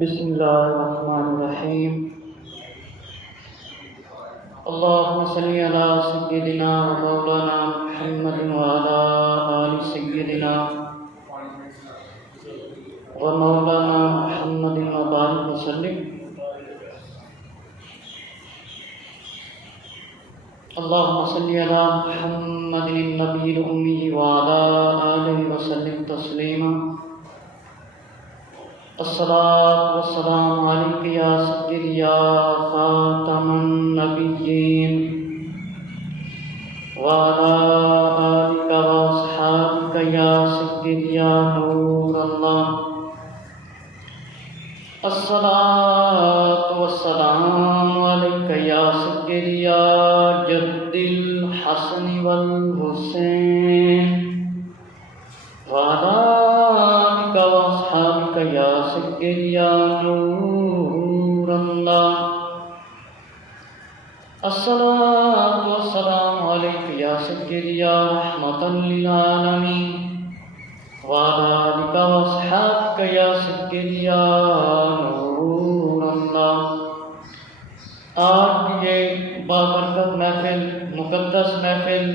بسم اللہ الرحمن الرحیم اللہم صلی علی سیدنا و مولانا محمد وعلی آل سیدنا و مولانا محمد وبارک وسلم۔ اللہم صلی علی محمد النبی الأمی وعلی آلہ وسلم تسلیما۔ الصلاة والسلام علیک یا سیدی یا خاتم النبیین وعلی آلک واصحابک یا سیدی یا نور اللہ۔ الصلاة والسلام علیک یا سیدی یا جد الحسن والحسین وعلی آلک واصحابک یا سیدی یا نور اللہ۔ الصلاة والسلام علیک یا سیدی یا رحمۃ للعالمین وعلی آلک واصحابک یا سیدی یا نور اللہ۔ آج کی یہ بابرکت محفل، مقدس محفل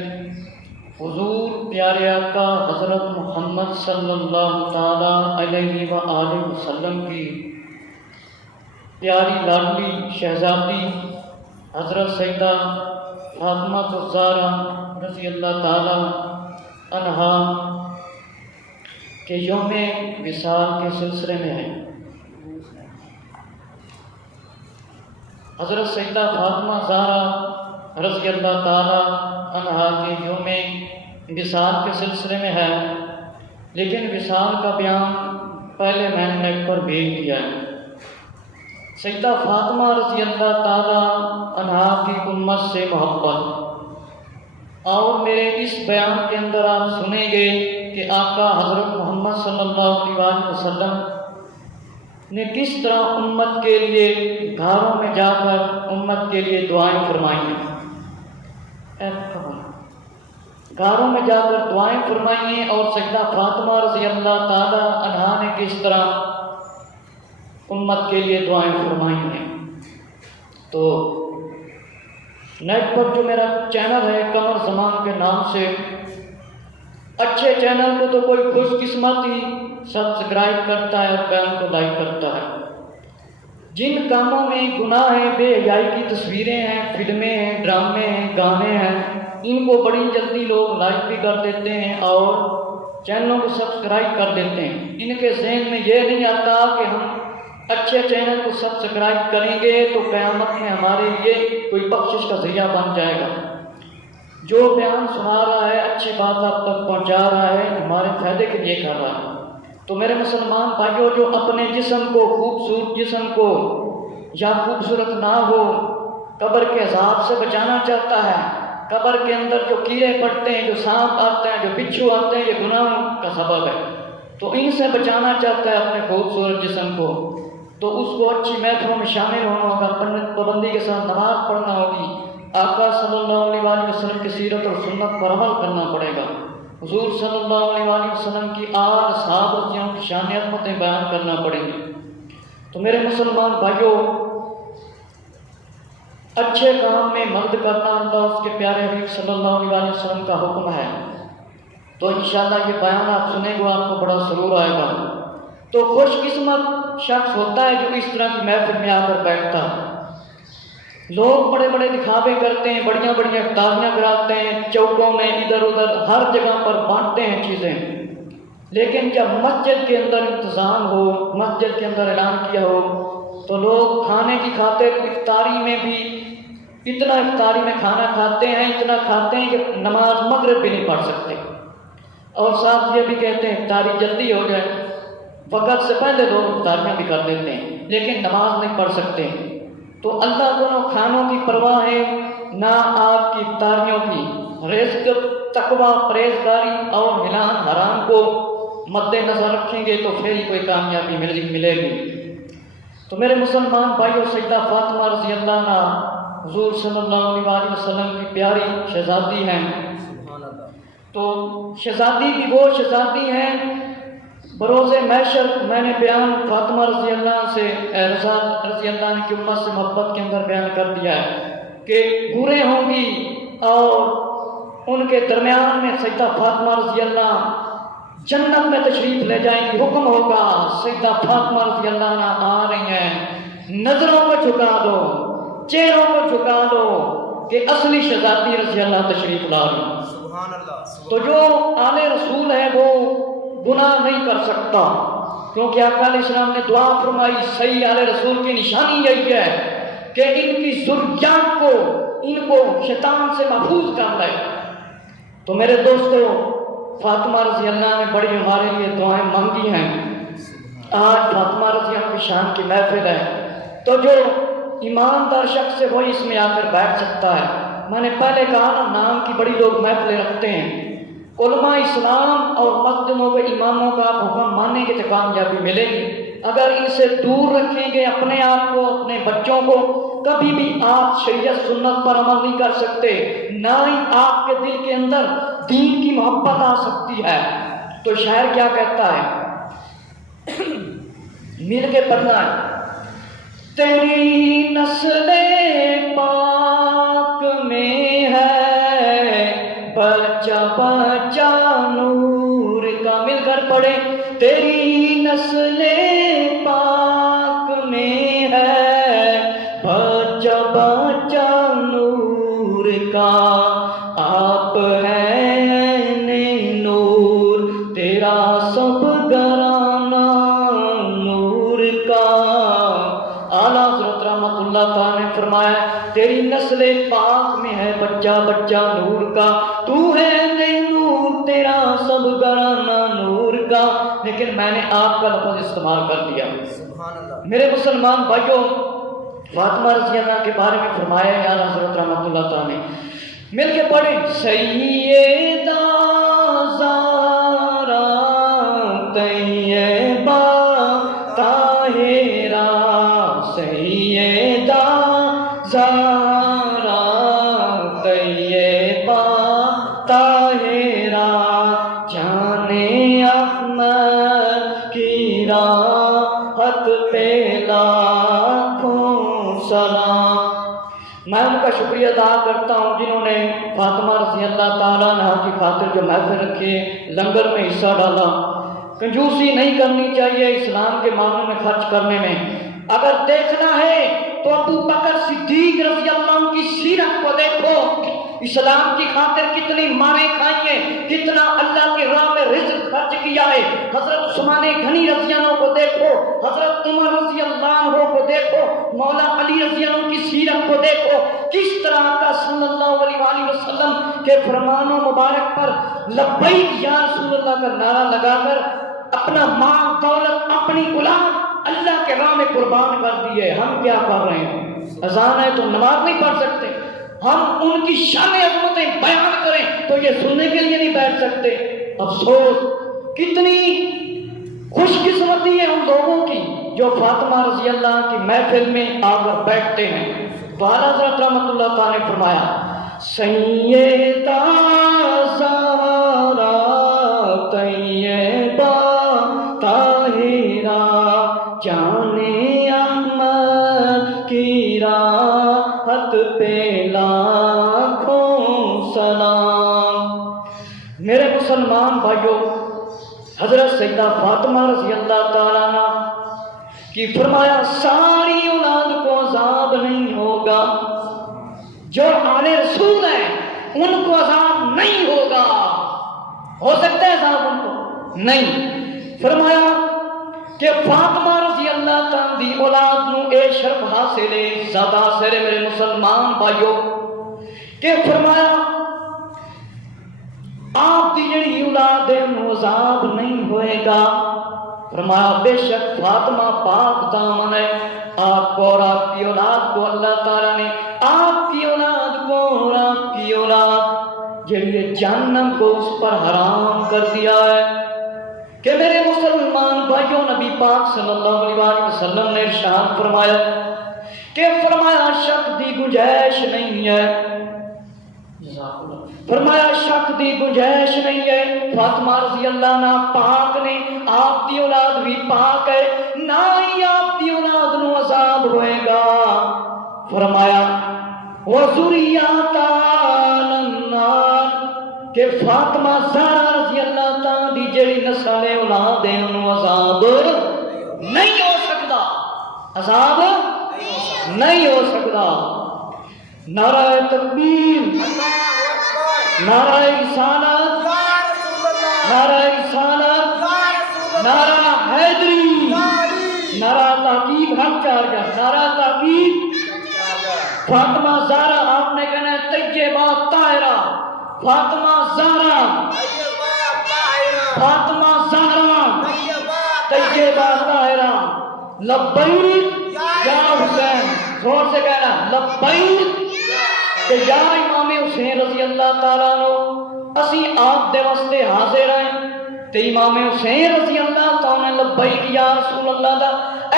حضور پیارے آقا حضرت محمد صلی اللہ تعالی علیہ وآلہ وسلم کی پیاری لاڈلی شہزادی حضرت سیدہ فاطمہ الزہرا رضی اللہ تعالی عنہا کے یوم وصال کے سلسلے میں ہے۔ حضرت سیدہ فاطمہ زہرا رضی اللہ تعالی عنہا کے یوم وصال کے سلسلے میں ہے، لیکن وصال کا بیان پہلے میں نے نیٹ پر بھیج دیا ہے۔ سیدہ فاطمہ رضی اللہ تعالی عنہا کی امت سے محبت، اور میرے اس بیان کے اندر آپ سنیں گے کہ آقا حضرت محمد صلی اللہ علیہ وسلم نے کس طرح امت کے لیے گھروں میں جا کر امت کے لیے دعائیں فرمائی ہیں۔ گھروں میں جا کر دعائیں فرمائی ہیں، اور سیدہ فاطمہ رضی اللہ تعالی عنہا نے کس طرح امت کے لیے دعائیں فرمائی ہیں۔ تو نیٹ پر جو میرا چینل ہے قمر زمان کے نام سے، اچھے چینل کو تو کوئی خوش قسمت ہی سبسکرائب کرتا ہے اور بیان کو لائک کرتا ہے۔ جن کاموں میں گناہ ہیں، بے حیائی کی تصویریں ہیں، فلمیں ہیں، ڈرامے ہیں، گانے ہیں، ان کو بڑی جلدی لوگ لائک بھی کر دیتے ہیں اور چینلوں کو سبسکرائب کر دیتے ہیں۔ ان کے ذہن میں یہ نہیں آتا کہ ہم اچھے چینل کو سبسکرائب کریں گے تو قیامت میں ہمارے لیے کوئی بخشش کا ذریعہ بن جائے گا۔ جو بیان سنا رہا ہے، اچھی بات آپ تک پہنچا رہا ہے، ہمارے فائدے کے لیے کر رہا ہے۔ تو میرے مسلمان بھائیوں، جو اپنے جسم کو، خوبصورت جسم کو یا خوبصورت نہ ہو، قبر کے عذاب سے بچانا چاہتا ہے، قبر کے اندر جو کیڑے پڑتے ہیں، جو سانپ آتے ہیں، جو بچھو آتے ہیں، یہ گناہوں کا سبب ہے، تو ان سے بچانا چاہتا ہے اپنے خوبصورت جسم کو، تو اس کو اچھی محفلوں میں شامل ہونا ہوگا، پابندی کے ساتھ نماز پڑھنا ہوگی، آقا صلی اللہ علیہ وسلم کی سیرت اور سنت پر عمل کرنا پڑے گا، حضور صلی اللہ علیہ وسلم کی آل صحابہ کی شان عظمتیں بیان کرنا پڑیں گی۔ تو میرے مسلمان بھائیوں، اچھے کام میں مدد کرنا اللہ اس کے پیارے حبیب صلی اللہ علیہ وسلم کا حکم ہے۔ تو انشاءاللہ یہ بیان آپ سنیں گے، آپ کو بڑا سرور آئے گا۔ تو خوش قسمت شخص ہوتا ہے جو اس طرح کی محفل میں آ کر بیٹھتا ہے۔ لوگ بڑے بڑے دکھاوے کرتے ہیں، بڑیاں بڑیاں افطاریاں کراتے ہیں، چوکوں میں ادھر ادھر ہر جگہ پر بانٹتے ہیں چیزیں، لیکن جب مسجد کے اندر انتظام ہو، مسجد کے اندر اعلان کیا ہو، تو لوگ کھانے کی خاطر افطاری میں بھی اتنا افطاری میں کھانا کھاتے ہیں، اتنا کھاتے ہیں کہ نماز مغرب بھی نہیں پڑھ سکتے، اور ساتھ یہ بھی کہتے ہیں افطاری جلدی ہو جائے، وقت سے پہلے لوگ افطاریاں بھی کر دیتے ہیں لیکن نماز نہیں پڑھ سکتے۔ تو اللہ کو نہ کھانوں کی پرواہ ہے نہ آپ کی افطاریوں کی۔ رزق، تقویٰ، پرہیزگاری اور ملان حرام کو مد نظر رکھیں گے تو پھر ہی کوئی کامیابی ملے گی۔ تو میرے مسلمان بھائیوں، سیدہ فاطمہ رضی اللہ عنہ حضور صلی اللہ علیہ وسلم کی پیاری شہزادی ہیں۔ تو شہزادی بھی وہ شہزادی ہیں بروز محشر میں نے بیان فاطمہ رضی اللہ عنہ سے رضا رضی اللہ عنہ کی امت سے محبت کے اندر بیان کر دیا ہے کہ حوریں ہوں گی اور ان کے درمیان میں سیدہ فاطمہ رضی اللہ جنت میں تشریف لے جائیں گی. حکم ہوگا سیدہ فاطمہ رضی اللہ عنہ آ رہی ہیں, نظروں کو جھکا دو, چہروں کو جھکا دو کہ اصلی شہزادی رضی اللہ تشریف لا رہی ہیں. سبحان اللہ. تو جو آل رسول ہے وہ گناہ نہیں کر سکتا, کیونکہ آقا علیہ السلام نے دعا فرمائی صحیح آل رسول کی نشانی یہی ہے کہ ان کی ذریات کو ان کو شیطان سے محفوظ کر لے. تو میرے دوستو, فاطمہ رضی اللہ نے بڑی ہمارے لیے دعائیں مانگی ہیں. آج فاطمہ رضی اللہ کی شان کی محفل ہے, تو جو ایماندار شخص ہے وہی اس میں آ کر بیٹھ سکتا ہے. میں نے پہلے کہا نا, نام کی بڑی لوگ محفلیں رکھتے ہیں. علماء اسلام اور مسجدوں کے اماموں کا حکم ماننے کی تو کامیابی ملے گی. اگر ان سے دور رکھیں گے اپنے آپ کو, اپنے بچوں کو, کبھی بھی آپ شریعت سنت پر عمل نہیں کر سکتے, نہ ہی آپ کے دل کے اندر دین کی محبت آ سکتی ہے. تو شاعر کیا کہتا ہے, مل کے پڑھنا ہے. تیری نسل پاک میں ہے بچہ بچہ نور کا. مل کر پڑھے. تیری نسل پاک میں ہے بچہ بچہ نور کا. آپ ہیں نور تیرا سب گھرانہ نور کا. اعلیٰ حضرت رحمۃ اللہ تعالیٰ نے فرمایا تیری نسل پاک میں ہے بچہ بچہ نور کا. تو ہے نور تیرا سب گھرانہ نور کا. لیکن میں نے آپ کا لفظ استعمال کر دیا. سبحان اللہ. میرے مسلمان بھائیوں, فاطمہ رضی اللہ کے بارے میں فرمایا ہے اعلیٰ حضرت رحمۃ اللہ تعالیٰ نے. مل کے پڑھیں. سیدہ زہرا طیبہ طاہرہ, سیدہ زہرا طیبہ طاہرہ, جانے احمد کی راحت پہ لاکھوں سلام. میں ان کا شکریہ ادا کرتا ہوں جنہوں نے فاطمہ رضی اللہ تعالیٰ عنہ کی خاطر جو محفل رکھے, لنگر میں حصہ ڈالا. کنجوسی نہیں کرنی چاہیے اسلام کے معنوں میں خرچ کرنے میں. اگر دیکھنا ہے تو ابو بکر صدیق رضی اللہ عنہ کی سیرت کو دیکھو. اسلام کی خاطر کتنی ماریں کھائی ہیں, کتنا اللہ کی راہ میں رزق خرچ کیا ہے. حضرت عثمان غنی رضی اللہ عنہ کو دیکھو, حضرت عمر رضی اللہ عنہ کو دیکھو, مولا علی رضی اللہ عنہ کی سیرت کو دیکھو. کس طرح کا صلی اللہ علیہ وآلہ وسلم کے فرمانوں مبارک پر لبیک یا رسول اللہ کا نعرہ لگا کر اپنا مال دولت اپنی اولاد اللہ کے راہ میں قربان کر دیے. ہم کیا کر رہے ہیں؟ اذان ہے تو نماز نہیں پڑھ سکتے. ہم ان کی شان عظمتیں بیان کریں تو یہ سننے کے لیے نہیں بیٹھ سکتے. افسوس, کتنی خوش قسمتی ہے ان لوگوں کی جو فاطمہ رضی اللہ کی محفل میں آ کر بیٹھتے ہیں. تو اعلیٰ حضرت رحمۃ اللہ تعالیٰ نے فرمایا سیدہ زہرا طیبہ طاہرہ, جانے احمد کی راحت پہ لاکھوں سلام. میرے مسلمان بھائیوں, حضرت سیدہ فاطمہ رضی اللہ تعالیٰ عنہ کی فرمایا ساری اولاد کو عذاب نہیں ہوگا. جو آل رسول ہیں ان کو عذاب نہیں ہوگا. ہو سکتا ہے عذاب ان کو نہیں. فرمایا کہ فاطمہ رضی اللہ تعالیٰ دی اولاد نو اے شرف حاصل ہے, زیادہ حاصل ہے میرے مسلمان بھائیوں, کہ فرمایا آپ دی جڑی اولاد ہے انہوں عذاب نہیں ہوئے گا. فرمایا بے شک فاطمہ پاک دامن ہے. آپ کو اور آپ کی اولاد کو اللہ تعالیٰ نے آپ کی اولاد کو اور آپ کی اولاد جڑی جہنم کو اس پر حرام کر دیا ہے. کہ میرے مسلمان بھائیوں, نبی پاک صلی اللہ علیہ وآلہ وسلم نے ارشاد فرمایا کہ فرمایا شک دی گنجائش نہیں ہے. فرمایا شک دی گنجائش نہیں ہے، فاطمہ رضی اللہ عنہ پاک نے، آپ دی اولاد بھی پاک ہے، نہ ہی آپ دی اولاد نو عذاب ہوئے گا۔ فرمایا وَذُرِّيَّتَ النَّارِ کہ فاطمہ زہرا رضی اللہ تعالیٰ دی جڑی نسل اولاد ہے انہوں عذاب نہیں ہو سکتا، عذاب نہیں ہو سکتا۔ نعرہ تکبیر، نعرہ رسالت، نعرہ رسالت، نعرہ حیدری، نعرہ تحقیق حق چارجہ، نعرہ تحقیق۔ فاطمہ زہرا آپ نے کہنا ہے طیبہ طاہرہ، فاطمہ زہرا، فاطمہ زہرا طیبہ طاہرہ، لبیک یا حسین، زور سے کہنا لبیک کہ یا امام حسین رضی اللہ تعالیٰ عنہ اسی آپ دے واسطے حاضر ہیں۔ تے امام حسین رضی اللہ تعالیٰ نے لبیک یا رسول اللہ دا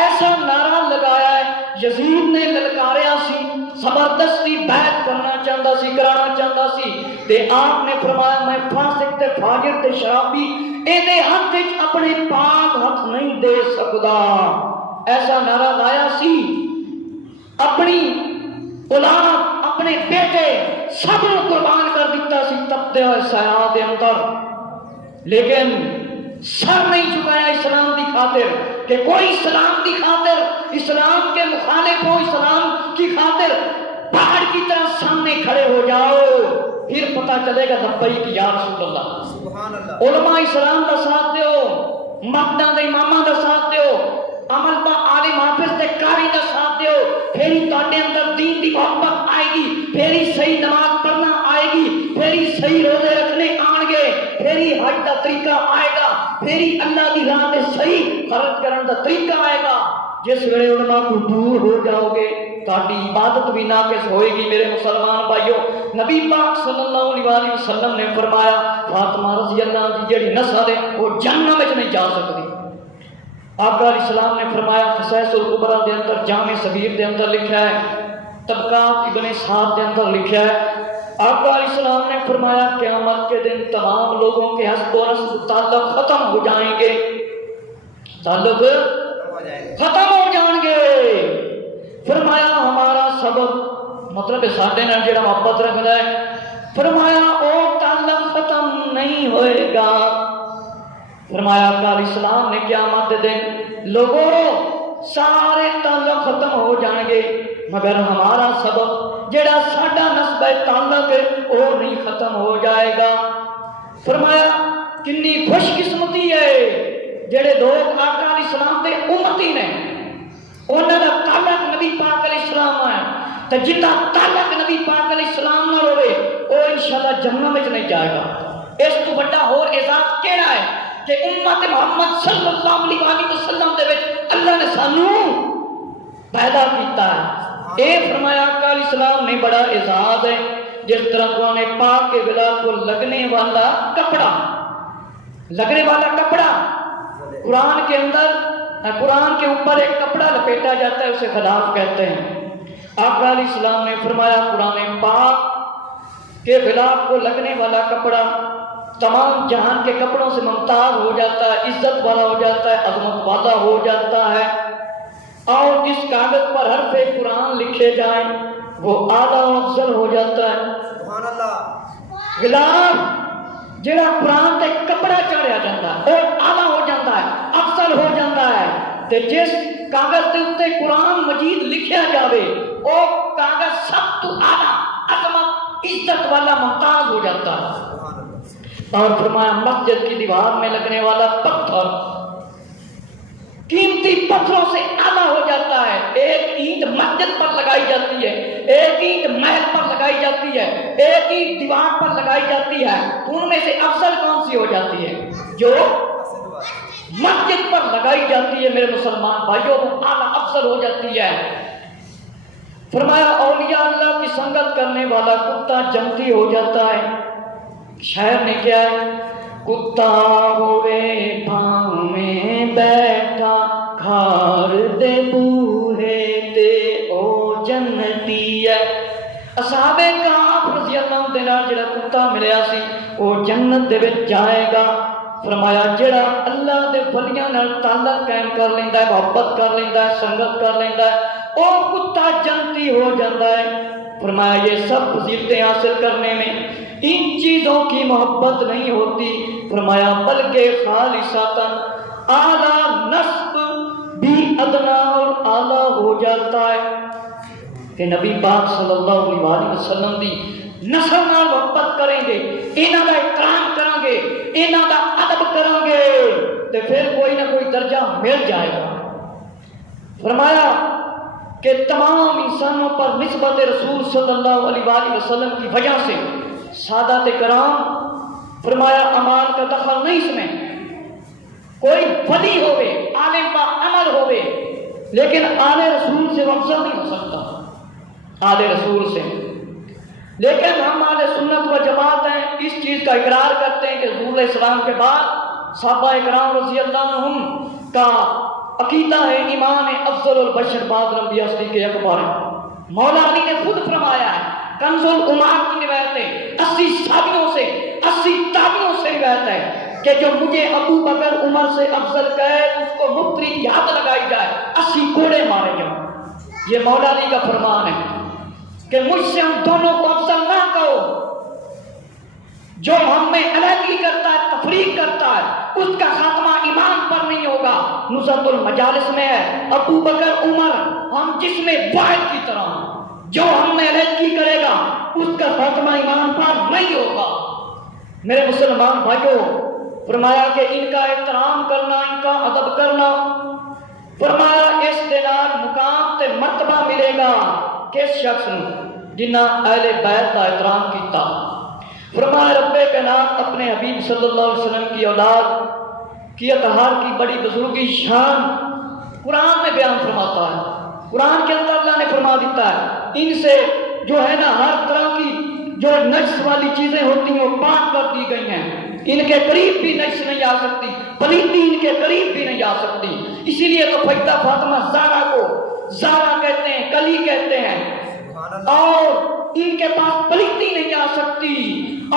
ایسا نعرہ لگایا ہے، یزید نے للکاریا سی، زبردستی بیعت کرنا چاہتا سی، کرانا چاہتا سی، تے آپ نے فرمایا میں فاسق تے فاجر تے شرابی ایدے ہاتھ وچ اپنے پاک ہاتھ نہیں دے سکدا، ایسا نعرہ لایا سی۔ اپنی اولاد، اپنے بیٹے سب کو قربان کر دیتا سی تپتے ہوئے سیاہ دے اندر، لیکن سر نہیں چکایا اسلام دی خاطر کہ کوئی اسلام دی خاطر، اسلام کے مخالف ہو، اسلام کی خاطر پہاڑ کی طرح سامنے کھڑے ہو جاؤ، پھر پتہ چلے گا لبیک یا رسول اللہ۔ علماء اسلام دا ساتھ دیو، مرداں دے اماماں دا ساتھ دیو، عمل با عالم حافظ تے قاری دا ساتھ دیو، پھر ہی تواڈے اندر دین دی محبت آئے گی، پھر ہی صحیح نماز پڑھنا آئے گی، پھر ہی صحیح روزے رکھنے آن گے، پھر ہی حج دا طریقہ آئے گا، پھر ہی اللہ کی راہ تے صحیح خرچ کرن دا طریقہ آئے گا۔ جس ویلے علماء کو دور ہو جاؤ گے تہاڈی عبادت بھی ناقص ہوئے گی۔ میرے مسلمان بھائیو، نبی پاک صلی اللہ علیہ وسلم نے فرمایا فاطمہ رضی اللہ عنہ کی جڑی نسل ہے وہ جہنم وچ نہیں جا سکتی۔ آقا علیہ السلام نے فرمایا خصائص الکبریٰ دے اندر، جامع صغیر دے اندر لکھا ہے، طبقات ابن سعد دے اندر لکھا ہے، آقا علیہ السلام نے فرمایا قیامت کے دن تمام لوگوں کے حسب و نسب تعلق ختم ہو جائیں گے، تعلق ختم ہو جائیں گے۔ فرمایا ہمارا سبب مطلب ساڈے نال جڑا محبت رکھدا ہے، فرمایا او تعلق ختم نہیں ہوئے گا۔ فرمایا آقا علیہ السلام نے قیامت دے دن لوگوں سارے تعلق ختم ہو جائیں گے مگر ہمارا سبب جڑا ساڈا نسب تعلق ہے وہ نہیں ختم ہو جائے گا۔ فرمایا کنی خوش قسمتی ہے جڑے لوگ آقا علیہ السلام تے امتی نے، انہاں دا تعلق نبی پاک علیہ السلام ہے، تے جندا تعلق نبی پاک علیہ السلام نال ہوے وہ انشاءاللہ جنت وچ نہیں جائے گا۔ اس تو بڑا اور اعزاز کیڑا ہے کہ امت محمد صلی اللہ علیہ وسلم دے وچ اللہ نے سانو پیدا کیتا ہے۔ اے فرمایا آقا علیہ السلام نے بڑا اعزاز ہے، جس طرح قرآن پاک کے غلاف کو لگنے والا کپڑا، لگنے والا کپڑا قرآن کے اندر، قرآن کے اوپر ایک کپڑا لپیٹا جاتا ہے، اسے غلاف کہتے ہیں۔ آقا علیہ السلام نے فرمایا قرآن پاک کے غلاف کو لگنے والا کپڑا تمام جہان کے کپڑوں سے ممتاز ہو جاتا ہے، عزت والا ہو جاتا ہے، عظمت والا ہو جاتا ہے، اور جس کاغذ پر حرف قرآن لکھے جائیں وہ اعلیٰ و افضل ہو جاتا ہے۔ سبحان اللہ۔ غلاف جڑا قرآن تے کپڑا چڑھیا جاتا ہے وہ اعلیٰ ہو جاتا ہے، افضل ہو جاتا ہے، تے جس کاغذ کے اوپر قرآن مجید لکھیا جاوے وہ کاغذ سب تو اعلیٰ عظمت عزت والا ممتاز ہو جاتا ہے۔ اور فرمایا مسجد کی دیوار میں لگنے والا پتھر قیمتی پتھروں سے اعلیٰ ہو جاتا ہے۔ ایک اینٹ مسجد پر لگائی جاتی ہے، ایک اینٹ محل پر لگائی جاتی ہے، ایک اینٹ دیوار پر لگائی جاتی ہے، ان میں سے افضل کون سی ہو جاتی ہے؟ جو مسجد پر لگائی جاتی ہے میرے مسلمان بھائیوں، وہ اعلیٰ افضل ہو جاتی ہے۔ فرمایا اولیاء اللہ کی سنگت کرنے والا کتا جنتی ہو جاتا ہے۔ شاعر نے کیا ہے؟ کتا ہوئے بھاویں بیٹھا گھر دے بوہے تے او جنتی ہے۔ اصحاب کہف رضی اللہ عنہ دے نال جڑا کتا رستہ ملیا سی وہ جنت دے وچ جائے گا۔ فرمایا جڑا اللہ دے ولیاں نال تعلق قائم کر لیندا ہے، محبت کر لیندا ہے، سنگت کر لیندا ہے، اور کتا جنتی ہو جاتا ہے۔ فرمایا یہ سب فضیلتیں حاصل کرنے میں ان چیزوں کی محبت نہیں ہوتی، فرمایا بلکہ خالصتاً اعلیٰ نسب بھی ادنا اور اعلیٰ ہو جاتا ہے کہ نبی پاک صلی اللہ علیہ وسلم دی نسل نال محبت کریں گے، انہاں دا احترام کریں گے، انہاں دا ادب کریں گے تو پھر کوئی نہ کوئی درجہ مل جائے گا۔ فرمایا کہ تمام انسانوں پر نسبت رسول صلی اللہ علیہ وسلم کی وجہ سے سادات کرام فرمایا اعمال کا دخل نہیں اس میں، کوئی ولی ہوئے، عالم کا عمل ہوئے، لیکن آل رسول سے افضل نہیں ہو سکتا، آل رسول سے۔ لیکن ہم آل سنت و جماعت ہیں، اس چیز کا اقرار کرتے ہیں کہ حضور علیہ السلام کے بعد صحابہ اکرام رضی اللہ عنہم کا عقیدہ ہے امام افضل البشر بعد الانبیاء صدیق اکبر ہے۔ مولا علی نے خود فرمایا ہے، کنز الامام کی روایت ہے، 80 صحابیوں سے 80 تابعیوں سے روایت ہے کہ جو مجھے ابو بکر عمر سے افضل کہے اس کو مفتری کی حد لگائی جائے، 80 کوڑے مارے جائیں۔ یہ مولا علی کا فرمان ہے کہ مجھ سے ہم دونوں کو افضل نہ کہو، جو ہم میں علیحدگی کرتا ہے، تفریق کرتا ہے، اس کا خاتمہ ایمان پر نہیں ہوگا۔ نزہت المجالس میں ہے ابو بکر عمر ہم جس میں واحد کی طرح، جو ہم میں علیحدگی کرے گا اس کا خاتمہ ایمان پر نہیں ہوگا۔ میرے مسلمان بھائیوں، فرمایا کہ ان کا احترام کرنا، ان کا ادب کرنا، فرمایا اس دنار مقام تے مرتبہ ملے گا کس شخص نے جنہ اہل بیت کا احترام کیتا۔ فرمایا رب کائنات اپنے حبیب صلی اللہ علیہ وسلم کی اولاد کی اطہار کی بڑی بزرگی شان قرآن میں بیان فرماتا ہے۔ قرآن کے اندر اللہ نے فرما دیتا ہے ان سے جو ہے نا ہر طرح کی جو نجس والی چیزیں ہوتی ہیں وہ پاک کر دی گئی ہیں، ان کے قریب بھی نجس نہیں آ سکتی، پلیتی ان کے قریب بھی نہیں آ سکتی۔ اسی لیے تو فیدہ فاطمہ زہرا کو زہرا کہتے ہیں، کلی کہتے ہیں، اور ان کے پاس پلیتی نہیں آ سکتی،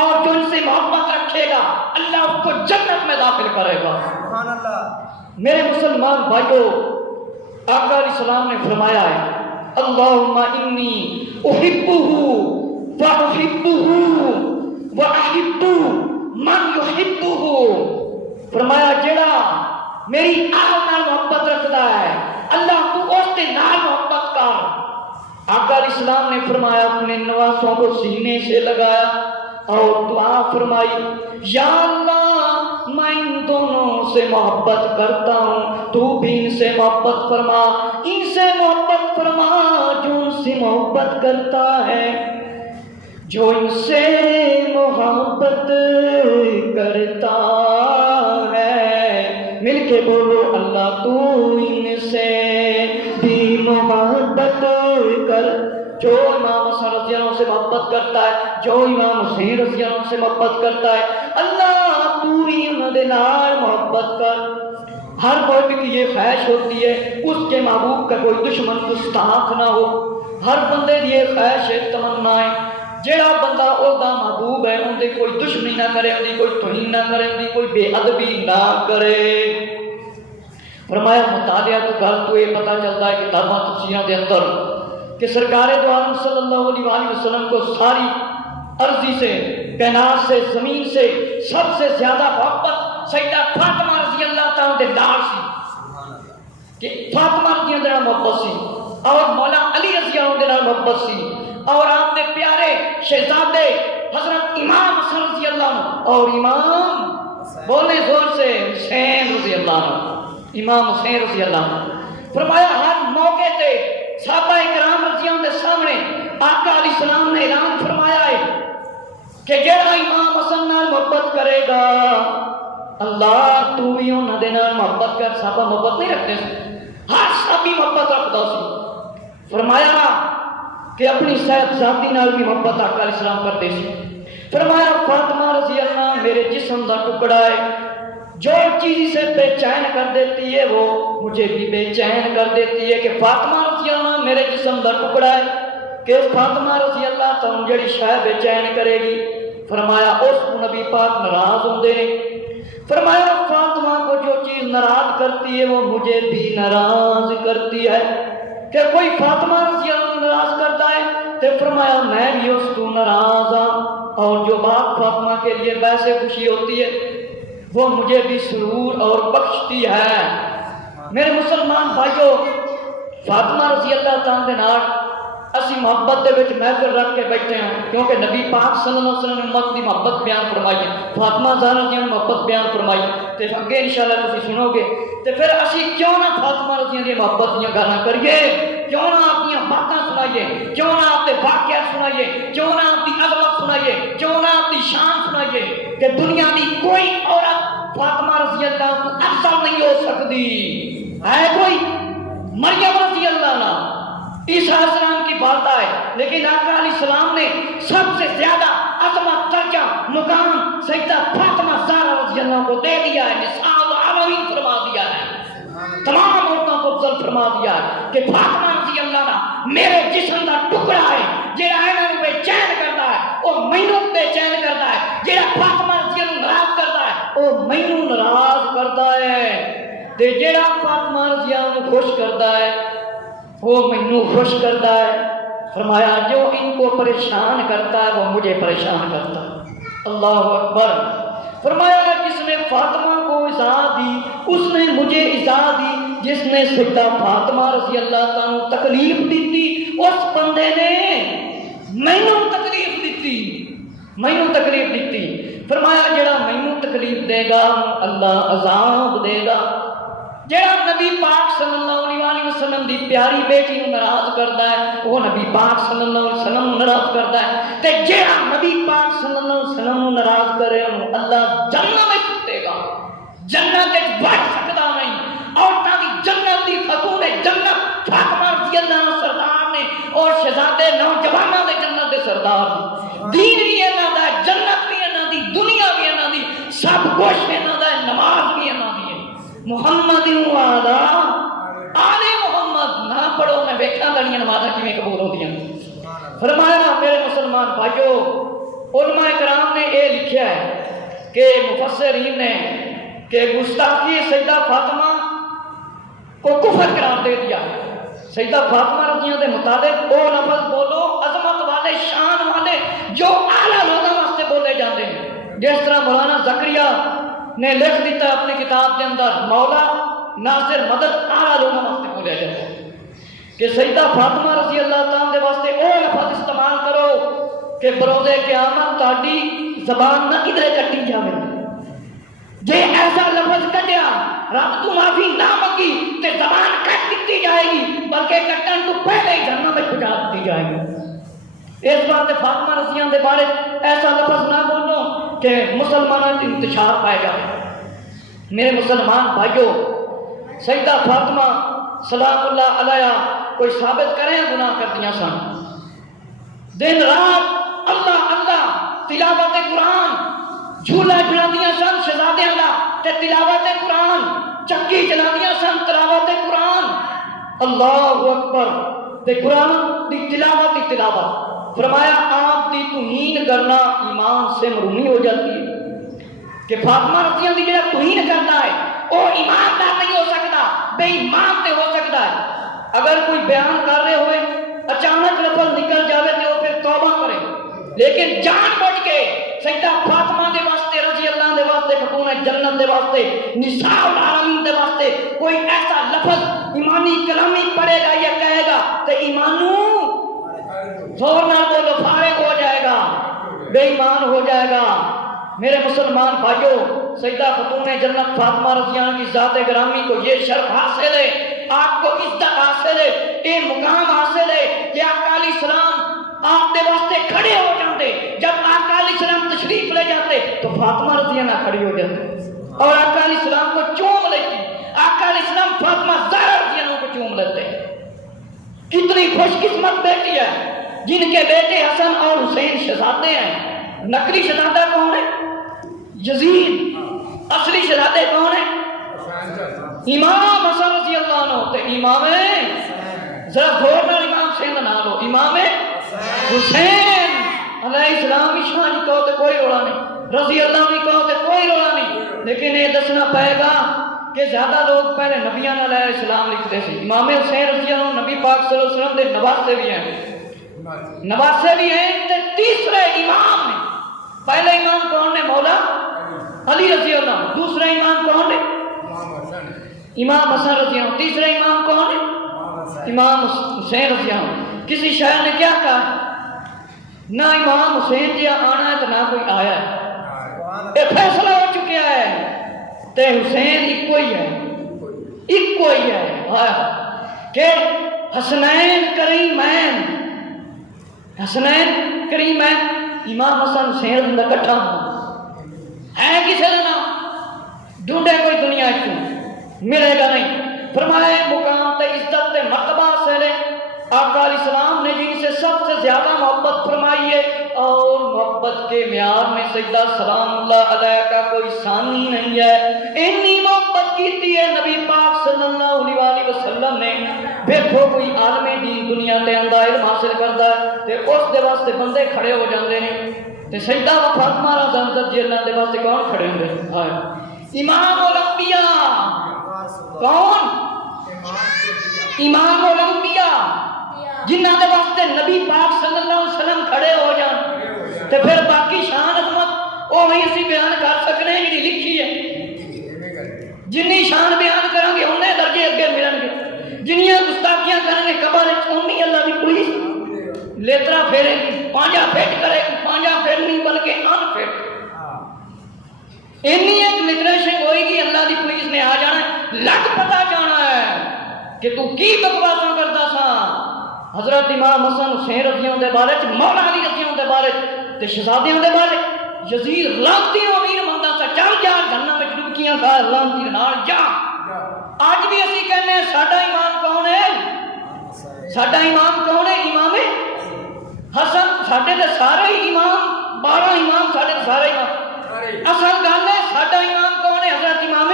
اور جو ان سے محبت رکھے گا اللہ اس کو جنت میں داخل کرے گا۔ سبحان اللہ۔ میرے مسلمان بھائیوں، آقا علیہ السلام نے فرمایا ہے اللہم انی احبہ واحبہ واحب من یحبہ، فرمایا جڑا میری آل نال محبت رکھتا ہے اللہ تو اس کے نال محبت کر۔ آقا علیہ السلام نے فرمایا اپنے نواسوں کو سینے سے لگایا اور دعا فرمائی یا اللہ میں ان دونوں سے محبت کرتا ہوں، تو بھی ان سے محبت فرما، ان سے محبت فرما جو ان سے محبت کرتا ہے، جو ان سے محبت کرتا ہے۔ مل کے بولو اللہ تو ان سے بھی محبت کر، جو امام حسن رضی اللہ عنہ سے محبت کرتا ہے، جو امام حسین رضی اللہ عنہ سے محبت کرتا ہے، اللہ تو ہی انہوں نے نال محبت کر۔ ہر مرد کی یہ خواہش ہوتی ہے اس کے محبوب کا کوئی دشمن گستاخ نہ ہو، ہر بندے کی یہ خواہش ہے، تمنا ہے جڑا بندہ اودا محبوب ہے ان کی کوئی دشمنی نہ کرے، ان کی کوئی توہین نہ کرے، ان کی کوئی بے ادبی نہ کرے۔ فرمایا مطالعہ تو کر تو یہ پتہ چلتا ہے کتاباں تفسیراں دے اندر کہ سرکار دو عالم صلی اللہ علیہ وسلم کو ساری ارضی سے، کائنات سے، زمین سے سب سے زیادہ محبت سیدہ فاطمہ رضی اللہ تعالیٰ دے لال سی، کہ فاطمہ رضی اللہ عنہ محبت سی، اور مولا علی رضی اللہ عنہ محبت سی، اور آپ نے پیارے شہزادے حضرت امام حسن رضی اللہ عنہ اور امام بولے زور سے حسین رضی اللہ عنہ، امام حسین رضی اللہ عنہ۔ فرمایا ہر موقع تے صحابہ کرام رضی اللہ عنہ کے سامنے آقا علیہ السلام نے اعلان فرمایا ہے کہ جڑا امام حسن نال محبت کرے گا اللہ تو بھی انہاں دے نال محبت کر۔ صحابہ محبت نہیں رکھتے تھے، ہر صحابی محبت رکھتا سی۔ فرمایا کہ اپنی صحابی نال بھی محبت آقا علیہ السلام کرتے سی۔ فرمایا فاطمہ رضی اللہ عنہ میرے جسم دا ٹکڑا ہے، جو چیز سے بے چین کر دیتی ہے وہ مجھے بھی بے چین کر دیتی ہے، کہ فاطمہ رضی اللہ عنہ میرے جسم دا ٹکڑا ہے، کہ فاطمہ رضی اللہ تعالیٰ جڑی شے بے چین کرے گی فرمایا اس کو نبی پاک ناراض ہوندے نے. فرمایا فاطمہ کو جو چیز ناراض کرتی ہے وہ مجھے بھی ناراض کرتی ہے. کہ کوئی فاطمہ رضی اللہ عنہ ناراض کرتا ہے تو فرمایا میں بھی اس کو ناراض ہوں. اور جو بات فاطمہ کے لیے ویسے خوشی ہوتی ہے وہ مجھے بھی سرور اور بخشتی ہے. میرے مسلمان بھائیوں، فاطمہ رضی اللہ تعالیٰ کے نال اسی محبت دے وچ محفل رکھ کے بیٹھے ہیں کیونکہ نبی پاک صلی اللہ علیہ وسلم نے امت دی محبت بیان فرمائی ہے، فاطمہ زہرا دی محبت بیان فرمائی تے اگے انشاءاللہ تسی سنو گے. تے پھر اسی کیوں نہ فاطمہ رضی دی محبت دیاں گلاں کریے، کیوں نہ اپنی باتاں سنائیے، کیوں نہ اپنے واقعات سنائیے، کیوں نہ اپنی عظمت سنائیے، کیوں نہ اپنی شان سنائیے کہ دنیا دی کوئی عورت فاطمہ رضی اللہ کو افضل نہیں ہو سکتی. ہے کوئی؟ مریم رضی اللہ عنہ عیسیٰ علیہ السلام کی والدہ ہے، لیکن آقا علیہ السلام نے سب سے زیادہ عظمت، درجہ، مقام سیدہ فاطمہ زہرا رضی اللہ کو دے دیا ہے، نساء العالمین فرما دیا ہے، تمام عورتوں کو افضل فرما دیا ہے کہ فاطمہ رضی اللہ عنہ میرے جسم کا ٹکڑا ہے جہاں انہوں بے چین کرتا ہے وہ مینوں بے چین کرتا ہے، جہاں فاطمہ رضی اللہ ناراض کرتا ہے وہ مینوں ناراض کرتا ہے، تے جہاں فاطمہ رضی اللہ خوش کرتا ہے وہ مینوں خوش کرتا ہے. فرمایا جو ان کو پریشان کرتا ہے وہ مجھے پریشان کرتا ہے. اللہ اکبر. فرمایا جس نے فاطمہ کو عزا دی اس نے مجھے عزا دی، جس نے سیدہ فاطمہ رضی اللہ تعالیٰ تکلیف دیتی اس بندے نے مینوں تکلیف دیتی، مینوں تکلیف دیتی. فرمایا جڑا مینوں تکلیف دے گا اللہ عذاب دے گا. جڑا نبی پاک صلی اللہ علیہ وسلم دی پیاری بیٹی کو ناراض کرتا ہے وہ نبی پاک صلی اللہ علیہ وسلم ناراض کرتا ہے، تے جڑا نبی پاک صلی اللہ علیہ وسلم ناراض کرے اللہ جنت میں سٹے گا، جنت وچ بڑھ سکتا نہیں. عورتاں دی جنت دی خاتون جنت فاطمہ رضی اللہ عنہ سردار نے اور شہزادے نوجواناں دے جنت دے سردار نے. دین بھی انہاں دا، جنت بھی انہاں دی، دنیا بھی انہاں دی، سب کچھ انہاں دا، نماز بھی انہاں دی. محمد وعلا آل محمد نہ پڑھو میں بیٹھا گڑیاں نمازاں کیویں قبول ہوندیاں. فرمایا میرے مسلمان بھائیو، علماء کرام نے یہ لکھا ہے کہ مفسرین نے کہ گستاخی سیدہ فاطمہ کو کفر قرار دے دیا. سیدہ فاطمہ رضی اللہ کے مطابق وہ لفظ بولو عظمت والے، شان والے جو اعلیٰ لوگوں واسطے بولے جاتے ہیں. جس طرح مولانا زکریا نے لکھ دیتا اپنی کتاب کے اندر مولا ناصر مدد اعلیٰ لوگوں واسطے بولے جاتے ہیں کہ سیدہ فاطمہ رضی اللہ تعالیٰ کے واسطے وہ لفظ استعمال کرو کہ بروزے قیامت تہاڈی زبان نہ کدھرے کٹی جاوے. جے ایسا لفظ کٹیا رب تو معافی نہ منگی تے زبان کٹ دیتی جائے گی، بلکہ کٹن تو پہلے ہی جہنم میں پہنچا دی جائے گی. اس بات فاطمہ رضی اللہ کے بارے ایسا لفظ نہ بولو کہ مسلمانوں کی انتشار پائے جائے. میرے مسلمان بھائیوں، سیدہ فاطمہ سلام اللہ علیہ کوئی ثابت کریں گناہ کرتیاں سن، دن رات اللہ اللہ تلاوت قرآن، جھولا جھلاندیاں سن شہزادے اللہ تے تلاوت قرآن، چکی چلاندیاں سن تلاوت قرآن. اللہ اکبر. تے قرآن دی تلاوت فرمایا آپ دی توہین کرنا ایمان سے محرومی ہو جاتی ہے. کہ فاطمہ رضی اللہ کی جڑا توہین کرتا ہے وہ ایماندار نہیں ہو سکتا، بے ایمان تے ہو سکتا ہے. اگر کوئی بیان کر رہے ہوئے اچانک لفظ نکل جاوے تو وہ پھر توبہ کرے، لیکن جان بوجھ کے سیدہ فاطمہ دے واسطے رضی اللہ دے واسطے خاتون جنت دے واسطے نساء العالمین دے واسطے کوئی ایسا لفظ ایمانی کلامی پڑھے گا یا کہے گا تو ایمانو زور نہ بولو فارغ ہو جائے گا، بے ایمان ہو جائے گا. میرے مسلمان بھائیوں، سیدہ خاتون جنت فاطمہ رضی اللہ کی ذات گرامی کو یہ شرف حاصل ہے، آپ کو عزت حاصل ہے، یہ مقام حاصل ہے کہ آقا علیہ السلام آپ دے واسطے کھڑے ہو جاتے. جب آقا علیہ السلام تشریف لے جاتے تو فاطمہ رضی اللہ کھڑی ہو جاتے اور آقا علیہ السلام کو چوم لیتی. آقا علیہ السلام فاطمہ زہرا رضی اللہ کو چوم لیتے. کتنی خوش قسمت بیٹی ہے جن کے بیٹے حسن اور حسین شہزادے ہیں. نقلی شہزادہ کون ہے؟ یزید. اصلی شہزادے کون ہیں؟ امام حسن رضی اللہ عنہ. امام ذرا غور نال امام حسین نہ لو، امام حسین علیہ السلام بھی شان جی کہو تو کوئی رولا نہیں، رضی اللہ بھی کہو تو کوئی رولا نہیں، لیکن یہ دسنا پائے گا کہ زیادہ لوگ پہلے نبیان علیہ السلام لکھتے تھے۔ امام حسین رضی اللہ عنہ نبی پاک صلی اللہ علیہ وسلم دے نواسے بھی ہیں، نواسے بھی ہیں۔ تے تیسرے امام نے، پہلے امام کون نے؟ مولا علی رضی اللہ عنہ۔ دوسرا امام کون نے؟ امام حسن رضی اللہ عنہ۔ تیسرا امام کون ہے؟ امام حسین رضی اللہ عنہ۔ کسی شاعر نے کیا کہا؟ نہ امام حسین جی آنا ہے تو نہ کوئی آیا ہے، یہ فیصلہ ہو چکا ہے تے حسین ایک ہی ہے، ایک ہی ہے کہ حسنین کریمین، حسنین کریمین، امام حسن حسین کا کٹھا ہے کسی نے نہ ڈھونڈے کوئی دنیا کیوں ملے گا نہیں۔ فرمائے مقام تے عزت تے مرتبہ سے لے آقا علیہ السلام نے جن سے سب سے زیادہ محبت فرمائی ہے، اور محبت کے معیار میں سجدہ سلام اللہ علیہ کا کوئی ثانی نہیں ہے۔ اتنی محبت کی ہے نبی پاک صلی اللہ علیہ وسلم نے۔ دیکھو کوئی عالم دین دنیا تے اندر علم حاصل کرتا ہے تے اس دے واسطے بندے کھڑے ہو جاندے نے، تے سجدہ فاطمہ رضی اللہ دے واسطے کون کھڑے ہوندے؟ امام الانبیاء کون؟ امام الانبیاء، جنہ دے واسطے نبی پاک صلی اللہ علیہ وسلم کھڑے ہو جان تے پھر باقی شان عظمت وہ نہیں اسی بیان کر سکنے جی لکھی ہے۔ جنی شان بیان کریں گے انہیں درجے اگے ملن گے، جنیاں گستاخیاں کریں گے قبر اونی اللہ دی پولیس لیترا پھیرے گی، پانجا فٹ کرے گی، پانجا پھر نہیں بلکہ ان فٹ۔ اینی ایک لٹریشن ہوئے گی، اللہ دی پولیس نے آ جانا ہے، لگ پتا جانا ہے کہ تو کی بکواساں کرتا سا۔ حضرت امام حسن حسین رضی اللہ دے بارے مولا علی رضی اللہ دے بارے تے شہزادیاں دے بارے یزید لانتی امیر مندا سا چل جا جہنم میں ڈبکیاں کھا لانتی نال جا۔ آج بھی اسی کہنے ہیں ساڈا امام کون ہے؟ ساڈا امام کون ہے؟ امام حسن۔ ساڈے تے سارے امام 12 امام ساڈے تے سارے امام، اصل گل ہے ساڈا امام کون ہے؟ حضرت امام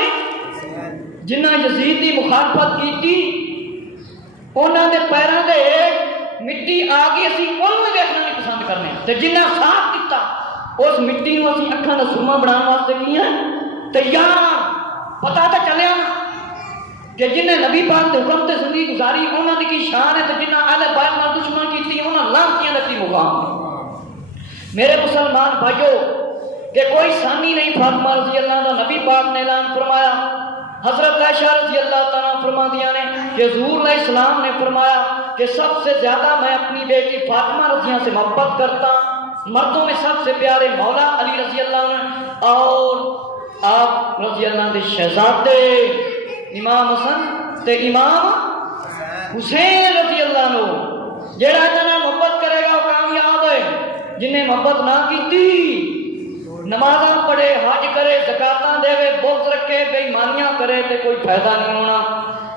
جنہ یزید دی مخالفت کی انہوں نے پیروں دے مٹی آ گئی، اسی انہوں دیکھنا نہیں پسند کرنے تے جنہ ساتھ دیتا اس مٹی نو اسی اکھاں دا سرما بنانے واسطے کی ہیں تیار۔ پتہ تو چلیا کہ جنہیں نبی پاک دے حکم تے زندگی گزاری انہوں نے کی شان ہے، تے جنہ اہل بیت نال دشمن کیتی انہوں لعنتیاں دا کی مقام۔ میرے مسلمان بھائیو کہ کوئی ثانی نہیں فاطمہ رضی اللہ عنہ، نبی پاک نے اعلان فرمایا۔ حضرت عائشہ رضی اللہ تعالیٰ فرما دیا نے کہ حضور علیہ السلام نے فرمایا کہ سب سے زیادہ میں اپنی بیٹی فاطمہ رضی اللہ سے محبت کرتا، مردوں میں سب سے پیارے مولا علی رضی اللہ عنہ اور آپ رضی اللہ عنہ شہزادے امام حسن تے امام حسین رضی اللہ عنہ۔ جیڑا اتنا محبت کرے گا وہ کامیاب ہے، جنہیں محبت نہ کی نمازاں پڑھے، حج کرے، زکاتاں دے، بغض رکھے، بے ایمانیاں کرے تے کوئی فائدہ نہیں ہونا۔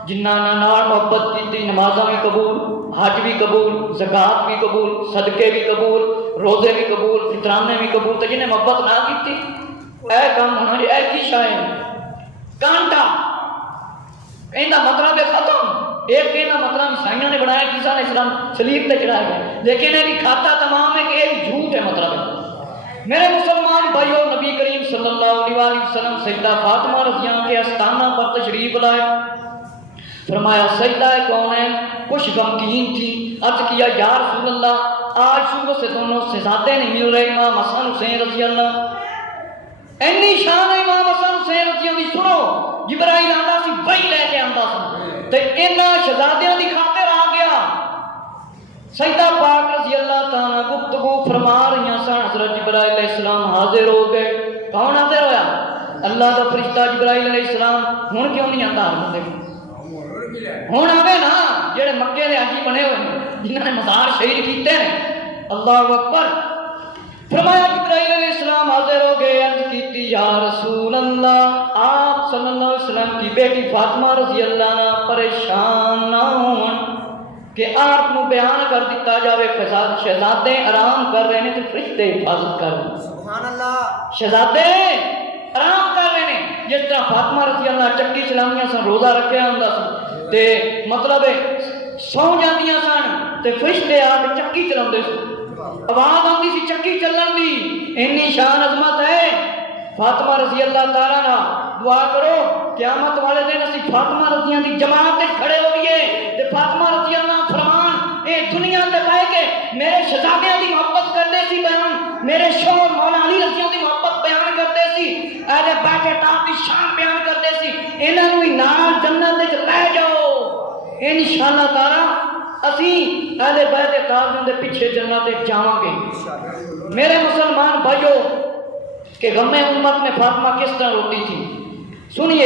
جنہاں نال محبت کی نمازاں بھی قبول، حج بھی قبول، زکات بھی قبول، صدقے بھی قبول، روزے بھی قبول، فطرانے بھی قبول، تے جنہیں محبت نہ کی اے کام ہونا جی اے کی شاہ کانٹا کہندا مطلب ہے ختم۔ ایک کہنا مطلب عیسائیوں نے بنایا، عیسیٰ علیہ السلام سلیب تے چڑھایا گیا، لیکن یہ بھی کھاتا تمام ہے کہ یہ جھوٹ ہے مطلب ہے۔ میرے مسلمان بھائیو، نبی کریم صلی اللہ علیہ وسلم سیدہ فاطمہ رضی اللہ کے آستانہ پر تشریف لائے، فرمایا سیدہ کون ہے؟ کچھ غمگین تھی، عرض کیا یا رسول اللہ آج صبح سے دونوں شہزادے نہیں مل رہے، امام حسن حسین رضی اللہ۔ اینی شان امام حسن حسین رضی اللہ، سنو جبرائیل آندا سی وحی لے کے آندا سی تے انہاں شہزادیاں دی خاطر آ گیا۔ سیدہ پاک رضی اللہ تعالیٰ گفتگو فرما رہی ہیں سن، حضرت جبرائیل علیہ السلام حاضر ہو گئے۔ کون حاضر ہویا؟ اللہ کا فرشتہ جبرائیل علیہ السلام۔ ہن کیوں نہیں آتا ہر ہن آوے نا جڑے مکے دے حاجی بنے ہوئے ہیں، جنہاں نے مزار شہید کیتے ہیں۔ اللہ اکبر۔ فرمایا جبرائیل علیہ السلام حاضر ہو گئے، عرض کیتی یا رسول اللہ آپ صلی اللہ علیہ وسلم کی بیٹی فاطمہ رضی اللہ عنہ پریشان نہ ہوں کہ آپ کو بیان کر دیتا جاوے، شہزادے آرام کر رہے ہیں تو فرشتے حفاظت کر رہے ہیں۔ سبحان اللہ۔ شہزادے آرام کر رہے ہیں، جس طرح فاطمہ رضی اللہ چکی چلاندیاں سن، روزہ رکھیا ہوندا سن تے مطلب سو جاندیاں سن تے فرشتے آ کے چکی چلاندے سن۔ آواز آتی سی چکی چلن دی، اینی شان عظمت ہے۔ فاطمہ رضی اللہ تعالیٰ نا دعا کرو قیامت والے دن اسی فاطمہ رضیاں دی جماعت کھڑے ہوئیے تے فاطمہ رضی اللہ فرمان اے دنیا تے بہ کے میرے شہزادیاں دی محبت کرتے سی بیان، میرے شوہر مولا علی رضی اللہ دی محبت بیان کرتے سی، اہل بیت طاہر دی شان بیان کرتے سی، انہاں نوں ہی نال جنت وچ لے جاؤ انشاءاللہ تعالی اسی اہل بیت طاہر دے پیچھے جنت وچ جاواں گے۔ میرے مسلمان بھائیو کہ غم امت میں فاطمہ کس طرح روتی تھی سنیے،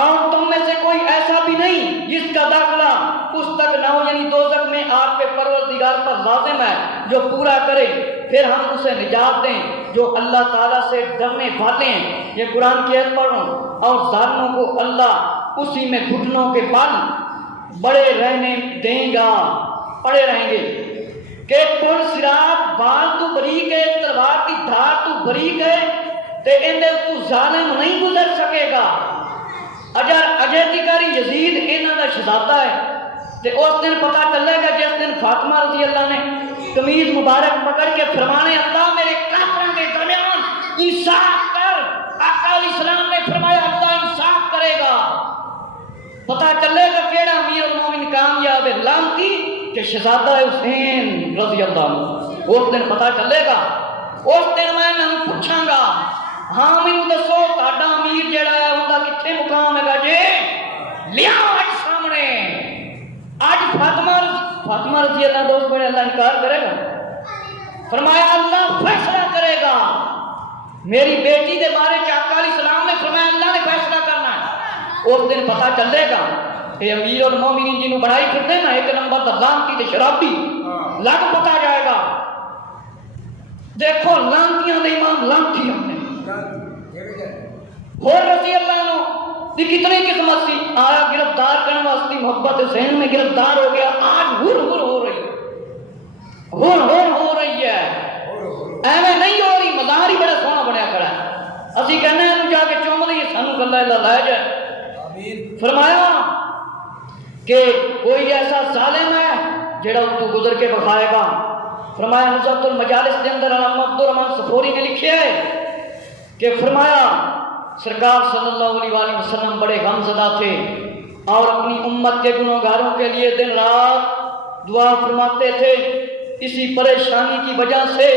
اور تم میں سے کوئی ایسا بھی نہیں جس کا داخلہ اس تک نہ ہو، یعنی دوزخ میں آپ کے پروردگار پر لازم ہے جو پورا کرے، پھر ہم اسے نجات دیں جو اللہ تعالیٰ سے ڈرنے والے ہیں۔ یہ قرآن کی آیت پڑھوں، اور ظالموں کو اللہ اسی میں گھٹنوں کے بل بڑے رہنے دیں گا، پڑے رہیں گے کہ پل صراط بال تو بریک ہے، تلوار کی دھار تو بریک ہے تے اندر تو ظالم نہیں گزر سکے گا۔ اگر اجیتکاری یزید انہاں دا شہزادہ ہے تے اس دن پتہ چلے گا جس دن فاطمہ رضی اللہ نے قمیض مبارک پکڑ کے فرمانے اللہ میرے کافروں کے درمیان انصاف کر، آقا علیہ السلام نے فرمایا اللہ انصاف کرے گا۔ پتہ چلے گا کیڑا امیر المومن کامیاب ہے، لعنتی کہ شہزادہ حسین رضی اللہ عنہ۔ اس دن پتہ چلے گا، اس دن میں انہوں پوچھاں گا ہاں مینوں دسو تہاڈا امیر جڑا ہے اوندا کتھے مقام ہے گا جی، لیا اج سامنے۔ اج فاطمہ رضی اللہ دوست بڑے اللہ انکار کرے گا، فرمایا اللہ فیصلہ کرے گا۔ میری بیٹی دے بارے آقا علیہ السلام نے فرمایا اللہ نے فیصلہ کرنا ہے۔ اس دن پتہ چلے گا کہ امیر المومنین جنہوں بڑائی کرتے ہیں نا ایک نمبر دا لعنتی تے شرابی لگ پتا جائے گا۔ دیکھو لعنتیاں دے امام لعنتی ہم نے، اور رضی اللہ عنہ دی کتنی قسمت سی، آیا گرفتار کرنے واسطے محبت حسین میں گرفتار ہو گیا، آج ہر ہو رہی ہو رہی ہے، ایویں نہیں ہو رہی، مزار ہی بڑا سونا بنیا کھڑا ہے۔ اسی کہنے ہیں جا کے چوم دئیے سانو گلا اللہ لے جائے۔ فرمایا کہ کوئی ایسا ظالم ہے جڑا اس کو گزر کے بخائے گا۔ فرمایا نزہت المجالس کے اندر علامہ عبدالرحمن صفوری نے لکھے ہے کہ فرمایا سرکار صلی اللہ علیہ وآلہ وسلم بڑے غمزدہ تھے اور اپنی امت کے گنہگاروں کے لیے دن رات دعا فرماتے تھے۔ اسی پریشانی کی وجہ سے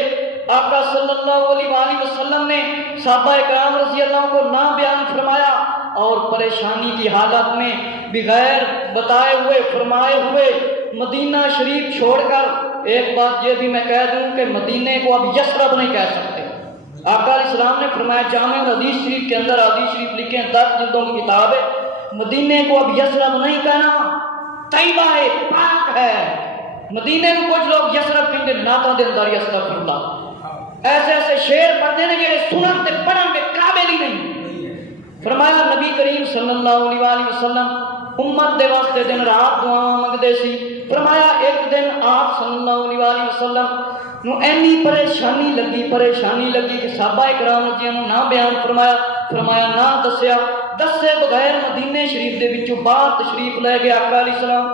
آقا صلی اللہ علیہ وآلہ وسلم نے صحابہ کرام رضی اللہ کو نہ بیان فرمایا اور پریشانی کی حالت میں بغیر بتائے ہوئے فرمائے ہوئے مدینہ شریف چھوڑ کر، ایک بات یہ بھی میں کہہ دوں کہ مدینے کو اب یثرب نہیں کہہ سکتے۔ آقا علیہ السلام نے فرمایا جامع حدیث شریف کے اندر حدیث شریف لکھے ہیں 10 جلدوں کی کتاب ہے، مدینے کو اب یثرب نہیں کہنا، طیبہ ہے، پاک ہے۔ مدینے کو کچھ لوگ یثرب کہیں گے، ناتاں دے اندر استغفر اللہ، ایسے ایسے شعر پڑھتے ہیں جڑے سنن تے پڑھن کے قابل ہی نہیں۔ فرمایا نبی کریم صلی اللہ علیہ وآلہ وسلم امت دے واسطے دن رات دعا منگدے سی۔ فرمایا ایک دن آپ صلی اللہ علیہ وآلہ وسلم نو اینی پریشانی لگی کہ صحابہ اکرام رضی اللہ نہ بیان فرمایا نہ دسے بغیر مدینے شریف دے وچوں باہر تشریف لے گئے آقا علیہ السلام۔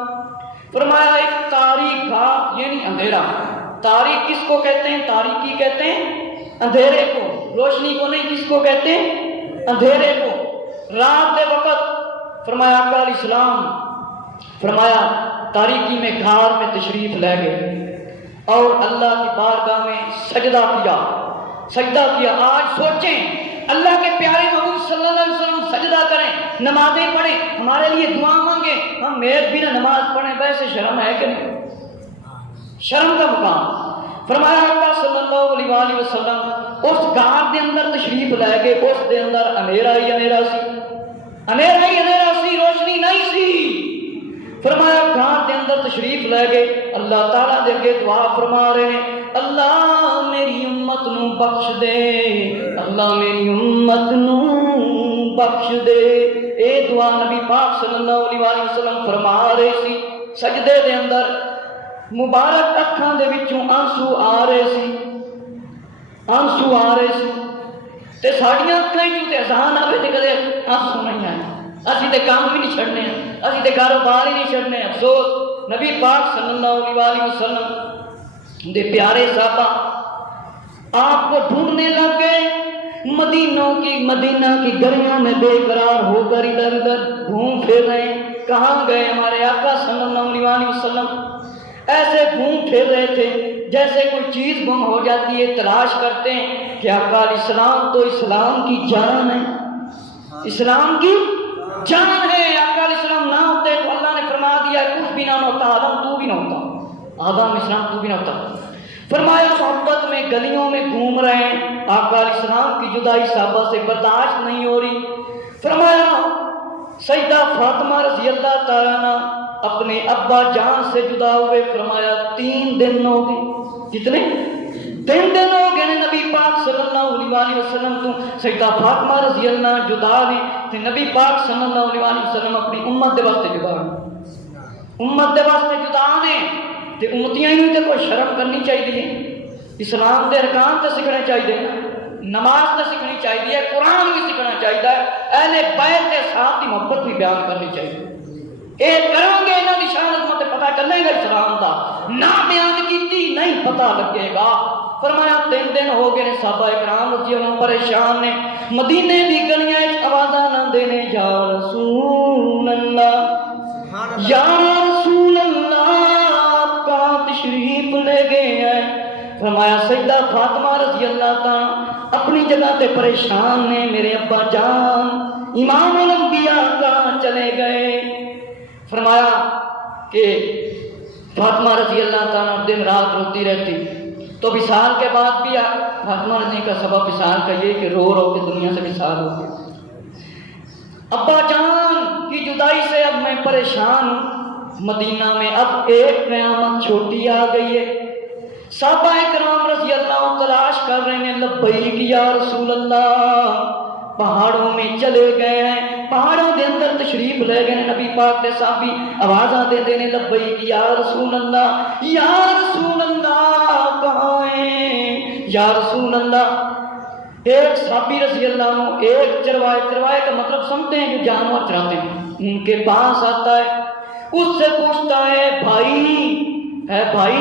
فرمایا ایک تاریک گھاٹ یعنی اندھیرا، تاریک کس کو کہتے ہیں؟ تاریکی کہتے ہیں اندھیرے کو، روشنی کو نہیں، کس کو کہتے ہیں؟ اندھیرے کو، رات دے وقت۔ فرمایا آقا علیہ السلام فرمایا تاریکی میں گھار میں تشریف لے گئے اور اللہ کی بارگاہ میں سجدہ کیا۔ آج سوچیں اللہ کے پیارے محبوب صلی اللہ علیہ وسلم سجدہ کریں، نمازیں پڑھیں، ہمارے لیے دعا مانگیں، ہم ایک بھی نہ نماز پڑھیں، ویسے شرم ہے کہ نہیں؟ شرم کا مقام۔ فرمایا آقا صلی اللہ علیہ وآلہ وسلم اس گھار دے اندر تشریف لے گئے، اس دے اندر اندھیرا ہی اندھیرا سی، روشنی نہیں سی۔ فرمایا گھار دے اندر تشریف لے گئے، اللہ تعالیٰ دے کے دعا فرما رہے ہیں اللہ میری امت نو بخش دے، اللہ میری امت نو بخش دے۔ اے دعا نبی پاک صلی اللہ علیہ وآلہ وسلم فرما رہے سی، سجدے دے اندر مبارک اکھاں دے وچوں آنسو آ رہے سی تے ساڈیاں اکھاں وچوں تے اذان آوے تے کدے آنسو نہیں آئے۔ اسی تے کام بھی نہیں چھڑنے ہیں، اسی تے کاروبار ہی نہیں چھڑنے ہیں۔ افسوس نبی پاک صلی اللہ علیہ وآلہ وسلم دے پیارے صحابہ آپ کو ڈھونڈنے لگ گئے، مدینہ کی گلیوں میں بے قرار ہو کر ادھر ادھر گھوم پھر رہے ہیں، کہاں گئے ہمارے آقا صلی اللہ علیہ وسلم؟ ایسے گھوم پھر رہے تھے جیسے کوئی چیز گم ہو جاتی ہے، تلاش کرتے ہیں کہ آقا علیہ السلام تو اسلام کی جان ہے، اسلام کی جان ہے، آقا علیہ السلام نہ ہوتے تو اللہ نے فرما دیا کچھ بھی نہ ہوتا، آدم تو بھی نہ ہوتا، آدم اسلام تو بھی نہ ہوتا۔ فرمایا محبت میں گلیوں میں گھوم رہے ہیں، آقا علیہ السلام کی جدائی صحابہ سے برداشت نہیں ہو رہی۔ فرمایا سیدہ فاطمہ رضی اللہ تعالیٰ عنہ اپنے ابا جان سے جدا ہوئے، فرمایا 3 دن ہو گئے، کتنے 3 دن ہو گئے نبی پاک صلی اللہ علیہ وسلم تو سیدہ فاطمہ رضی اللہ جدا ہوئی تے نبی پاک صلی اللہ علیہ وسلم اپنی امت دے واسطے جدا ہوئے، امت دے واسطے جدا نے تے امتیاں ہی تے کوئی شرم کرنی چاہیے، اسلام دے ارکان تے سیکھنے چاہیے، نماز تے سیکھنی چاہیے، قرآن بھی سیکھنا چاہیے، اہل بیت کے ساتھ کی محبت بھی بیان کرنی چاہیے۔ اے کریں گے انہاں دی شان عظمت پتہ چلے گا اسلام دا، نہ بیان کیتی نہیں پتہ لگے گا۔ فرمایا 3 دن ہو گئے صحابہ کرام رضی اللہ پریشان نے، مدینے دی گلیاں وچ آوازاں نہ دینے یا رسول اللہ یا رسول اللہ آپ کہاں تشریف لے گئے ہیں؟ فرمایا سیدہ فاطمہ رضی اللہ تعالیٰ اپنی جگہ تے پریشان نے، میرے ابا جان امام الانبیاء کہاں چلے گئے؟ فرمایا کہ فاطمہ رضی اللہ تعالیٰ دن رات روتی رہتی، تو وصال کے بعد بھی فاطمہ رضی کا سبب وصال کا یہ کہ رو رو کے دنیا سے وصال ہو گیا، ابا جان کی جدائی سے اب میں پریشان ہوں، مدینہ میں اب ایک قیامت چھوٹی آ گئی ہے۔ صحابہ کرام رضی اللہ تلاش کر رہے ہیں، لبیک یا رسول اللہ، پہاڑوں میں چلے گئے ہیں، پہاڑوں کے اندر تشریف لے گئے ہیں، نبی پاک کے صحابی آوازاں دے دینے لبیک یا رسول اللہ، یا رسول اللہ کہاں ہیں یا رسول اللہ۔ ایک صحابی رضی اللہ عنہ ایک چروائے کا مطلب سمجھتے ہیں جو جانور چراتے ہیں، ان کے پاس آتا ہے، اس سے پوچھتا ہے بھائی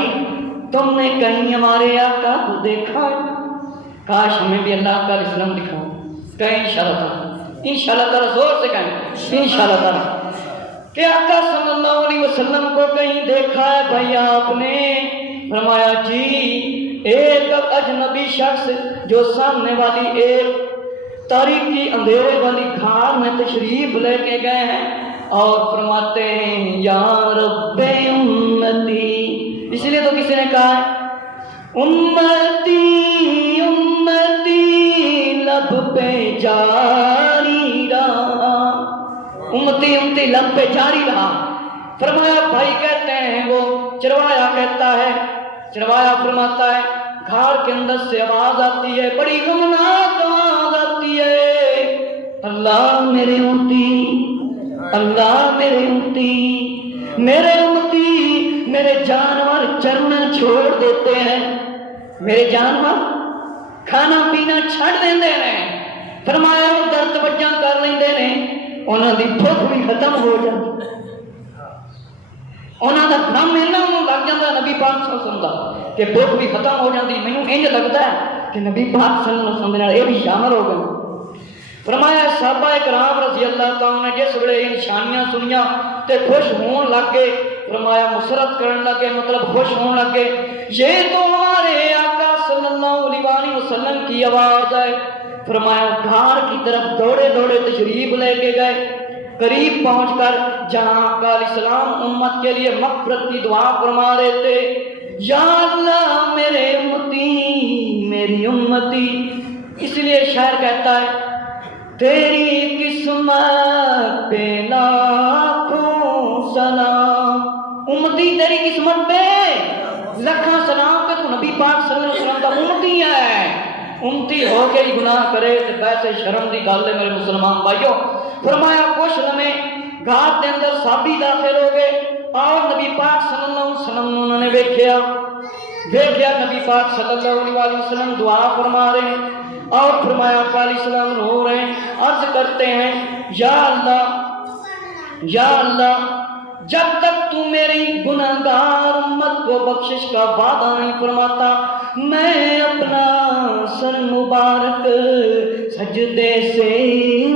تم نے کہیں ہمارے آقا کو دیکھا ہے؟ کاش ہمیں بھی اللہ کا اسلام دکھاؤ، کہیں انشاءاللہ تعالیٰ زور سے کہیں انشاءاللہ تعالیٰ کہ آقا صلی اللہ علیہ وسلم کو کہیں دیکھا ہے بھائی آپ نے؟ فرمایا جی، ایک اجنبی شخص جو سامنے والی ایک تاریکی اندھیرے والی گھار میں تشریف لے کے گئے ہیں اور فرماتے ہیں یا رب امتی، اس لیے تو کسی نے کہا ہے امتی امتی لب پہ جاری رہا، امتی امتی لب پہ جاری رہا۔ فرمایا بھائی کہتے ہیں، وہ چروایا کہتا ہے، چروایا فرماتا ہے گھار کے اندر سے آواز آتی ہے، بڑی غمناک آواز آتی ہے، اللہ میرے امتی، اللہ میرے امتی، میرے امتی، میرے جانور چرنا چھوڑ دیتے ہیں، میرے جانور کھانا پینا چھڑ دیندے ہیں۔ فرمایا وہ درد وجہ کر لیندے نے، انہاں دی بھوک بھی ختم ہو جاتی، انہاں دا غم انہاں لگ جاتا نبی پاک صلی اللہ علیہ وسلم دا کہ بھوک بھی ختم ہو جاتی۔ مینوں انج لگتا ہے کہ نبی پاک صلی اللہ علیہ وسلم یہ بھی شامل ہو گئے۔ فرمایا صحابہ کرام رضی اللہ تعالیٰ نے جس ویلے یہ نشانیاں سنیاں تے خوش ہون لگ گئے، فرمایا مسرت کرن لگے، مطلب خوش ہون لگے، یہ تو ہمارے آقا صلی اللہ علیہ وسلم کی آواز ہے۔ فرمایا گھار کی طرف دوڑے دوڑے تشریف لے کے گئے، قریب پہنچ کر جہاں آقا علیہ السلام امت کے لیے مغفرت کی دعا فرما رہے تھے، یا اللہ میرے امتی، میری امتی، اس لیے شاعر کہتا ہے تیری قسمت پہ لاکھوں سلام، امتی تیری قسمت پہ لکھاں سلام کہ تو نبی پاک صلی اللہ علیہ وسلم کا امتی ہے۔ امتی ہو کے ہی گناہ کرے تو ویسے شرم دی گل ہے میرے مسلمان بھائیوں۔ فرمایا کچھ لمحے گھر کے اندر صحابی داخل ہو گئے اور نبی پاک صلی اللہ علیہ وسلم انہوں نے دیکھا نبی پاک صلی اللہ علیہ وسلم دعا فرما رہے ہیں اور فرمایا آقا علیہ السلام رو رہے ہیں، عرض کرتے ہیں یا اللہ، یا اللہ، جب تک تو میری گناہگار امت کو بخشش کا وعدہ نہیں فرماتا، میں اپنا سر مبارک سجدے سے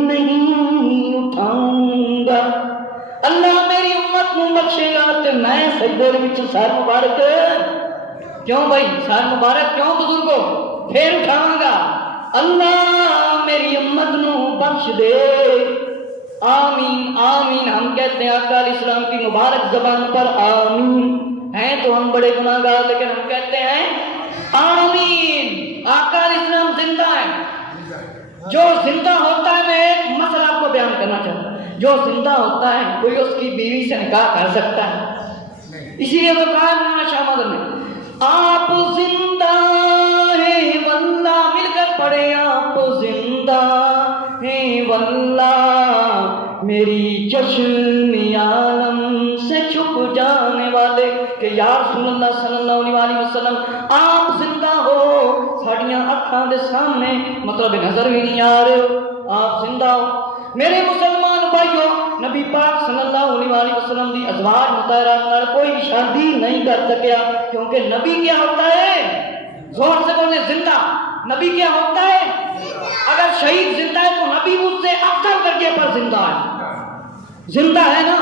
نہیں اٹھاؤں گا۔ اللہ میری امت کو بخشے گا تو میں سجدے وچ سر مبارک کیوں بھائی، سر مبارک کیوں بزرگوں پھر اٹھاؤں گا۔ اللہ میری امت نو بخش دے، آمین آمین۔ ہم کہتے ہیں آقا علیہ السلام کی مبارک زبان پر آمین، ہیں تو ہم بڑے گناہ گار لیکن ہم کہتے ہیں آمین۔ آقا علیہ السلام زندہ ہے، جو زندہ ہوتا ہے، میں ایک مسئلہ آپ کو بیان کرنا چاہتا ہوں، جو زندہ ہوتا ہے کوئی اس کی بیوی سے نکاح کر سکتا ہے؟ اسی لیے وہ کہا مولانا شاہ مدن نے آپ زندہ ہیں واللہ، مل کر پڑھے آپ زندہ ہیں واللہ، میری چشم عالم سے چھپ جانے والے، کہ یا رسول اللہ صلی اللہ علیہ وسلم آپ زندہ ہو، ساڑیاں اکھاں دے سامنے مطلب نظر بھی نہیں آ رہے ہو، آپ زندہ ہو۔ میرے مسلمان بھائیو، نبی پاک صلی اللہ علیہ وسلم دی ازواج مطہرات نال کوئی بھی شادی نہیں کر سکیا، کیونکہ نبی کیا ہوتا ہے؟ زور سے بولنے، زندہ۔ نبی کیا ہوتا ہے؟ اگر شہید زندہ ہے تو نبی مجھ سے افضل درجے پر زندہ ہے، زندہ ہے نا،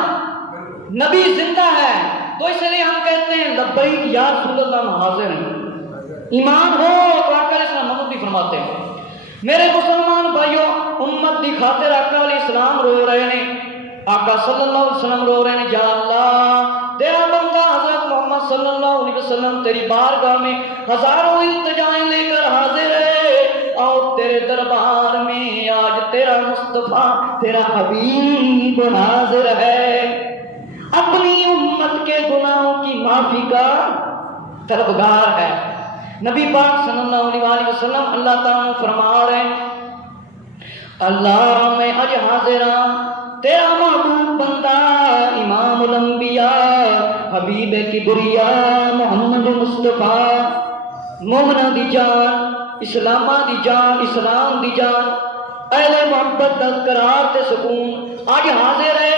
نبی زندہ ہے، تو اس لیے ہم کہتے ہیں لبیک یا رسول اللہ، ہم حاضر ہیں، ایمان ہو تو آقا علیہ السلام مدد بھی فرماتے ہیں۔ میرے مسلمان بھائیو، امت دی خاطر آقا علیہ السلام رو رہے ہیں، آقا صلی اللہ علیہ وسلم رو رہے ہیں، یا اللہ تیرا بندہ حضرت محمد صلی اللہ علیہ وسلم تیری بارگاہ میں ہزاروں التجائیں لے کر حاضر ہے، اور تیرے دربار میں آج تیرا مصطفیٰ تیرا حبیب حاضر ہے، اپنی امت کے گناہوں کی معافی کا طلبگار ہے۔ نبی پاک صلی اللہ علیہ وسلم اللہ تعالیٰ فرما رہے ہیں، اللہ میں اج حاضر ہاں تیرا محبوب بندہ امام الانبیاء حبیب کبریا محمد مصطفیٰ، مومنہ دی جان، اسلامہ دی جان، اسلام دی جان، اہل محبت دا قرار تے سکون، آج حاضر ہے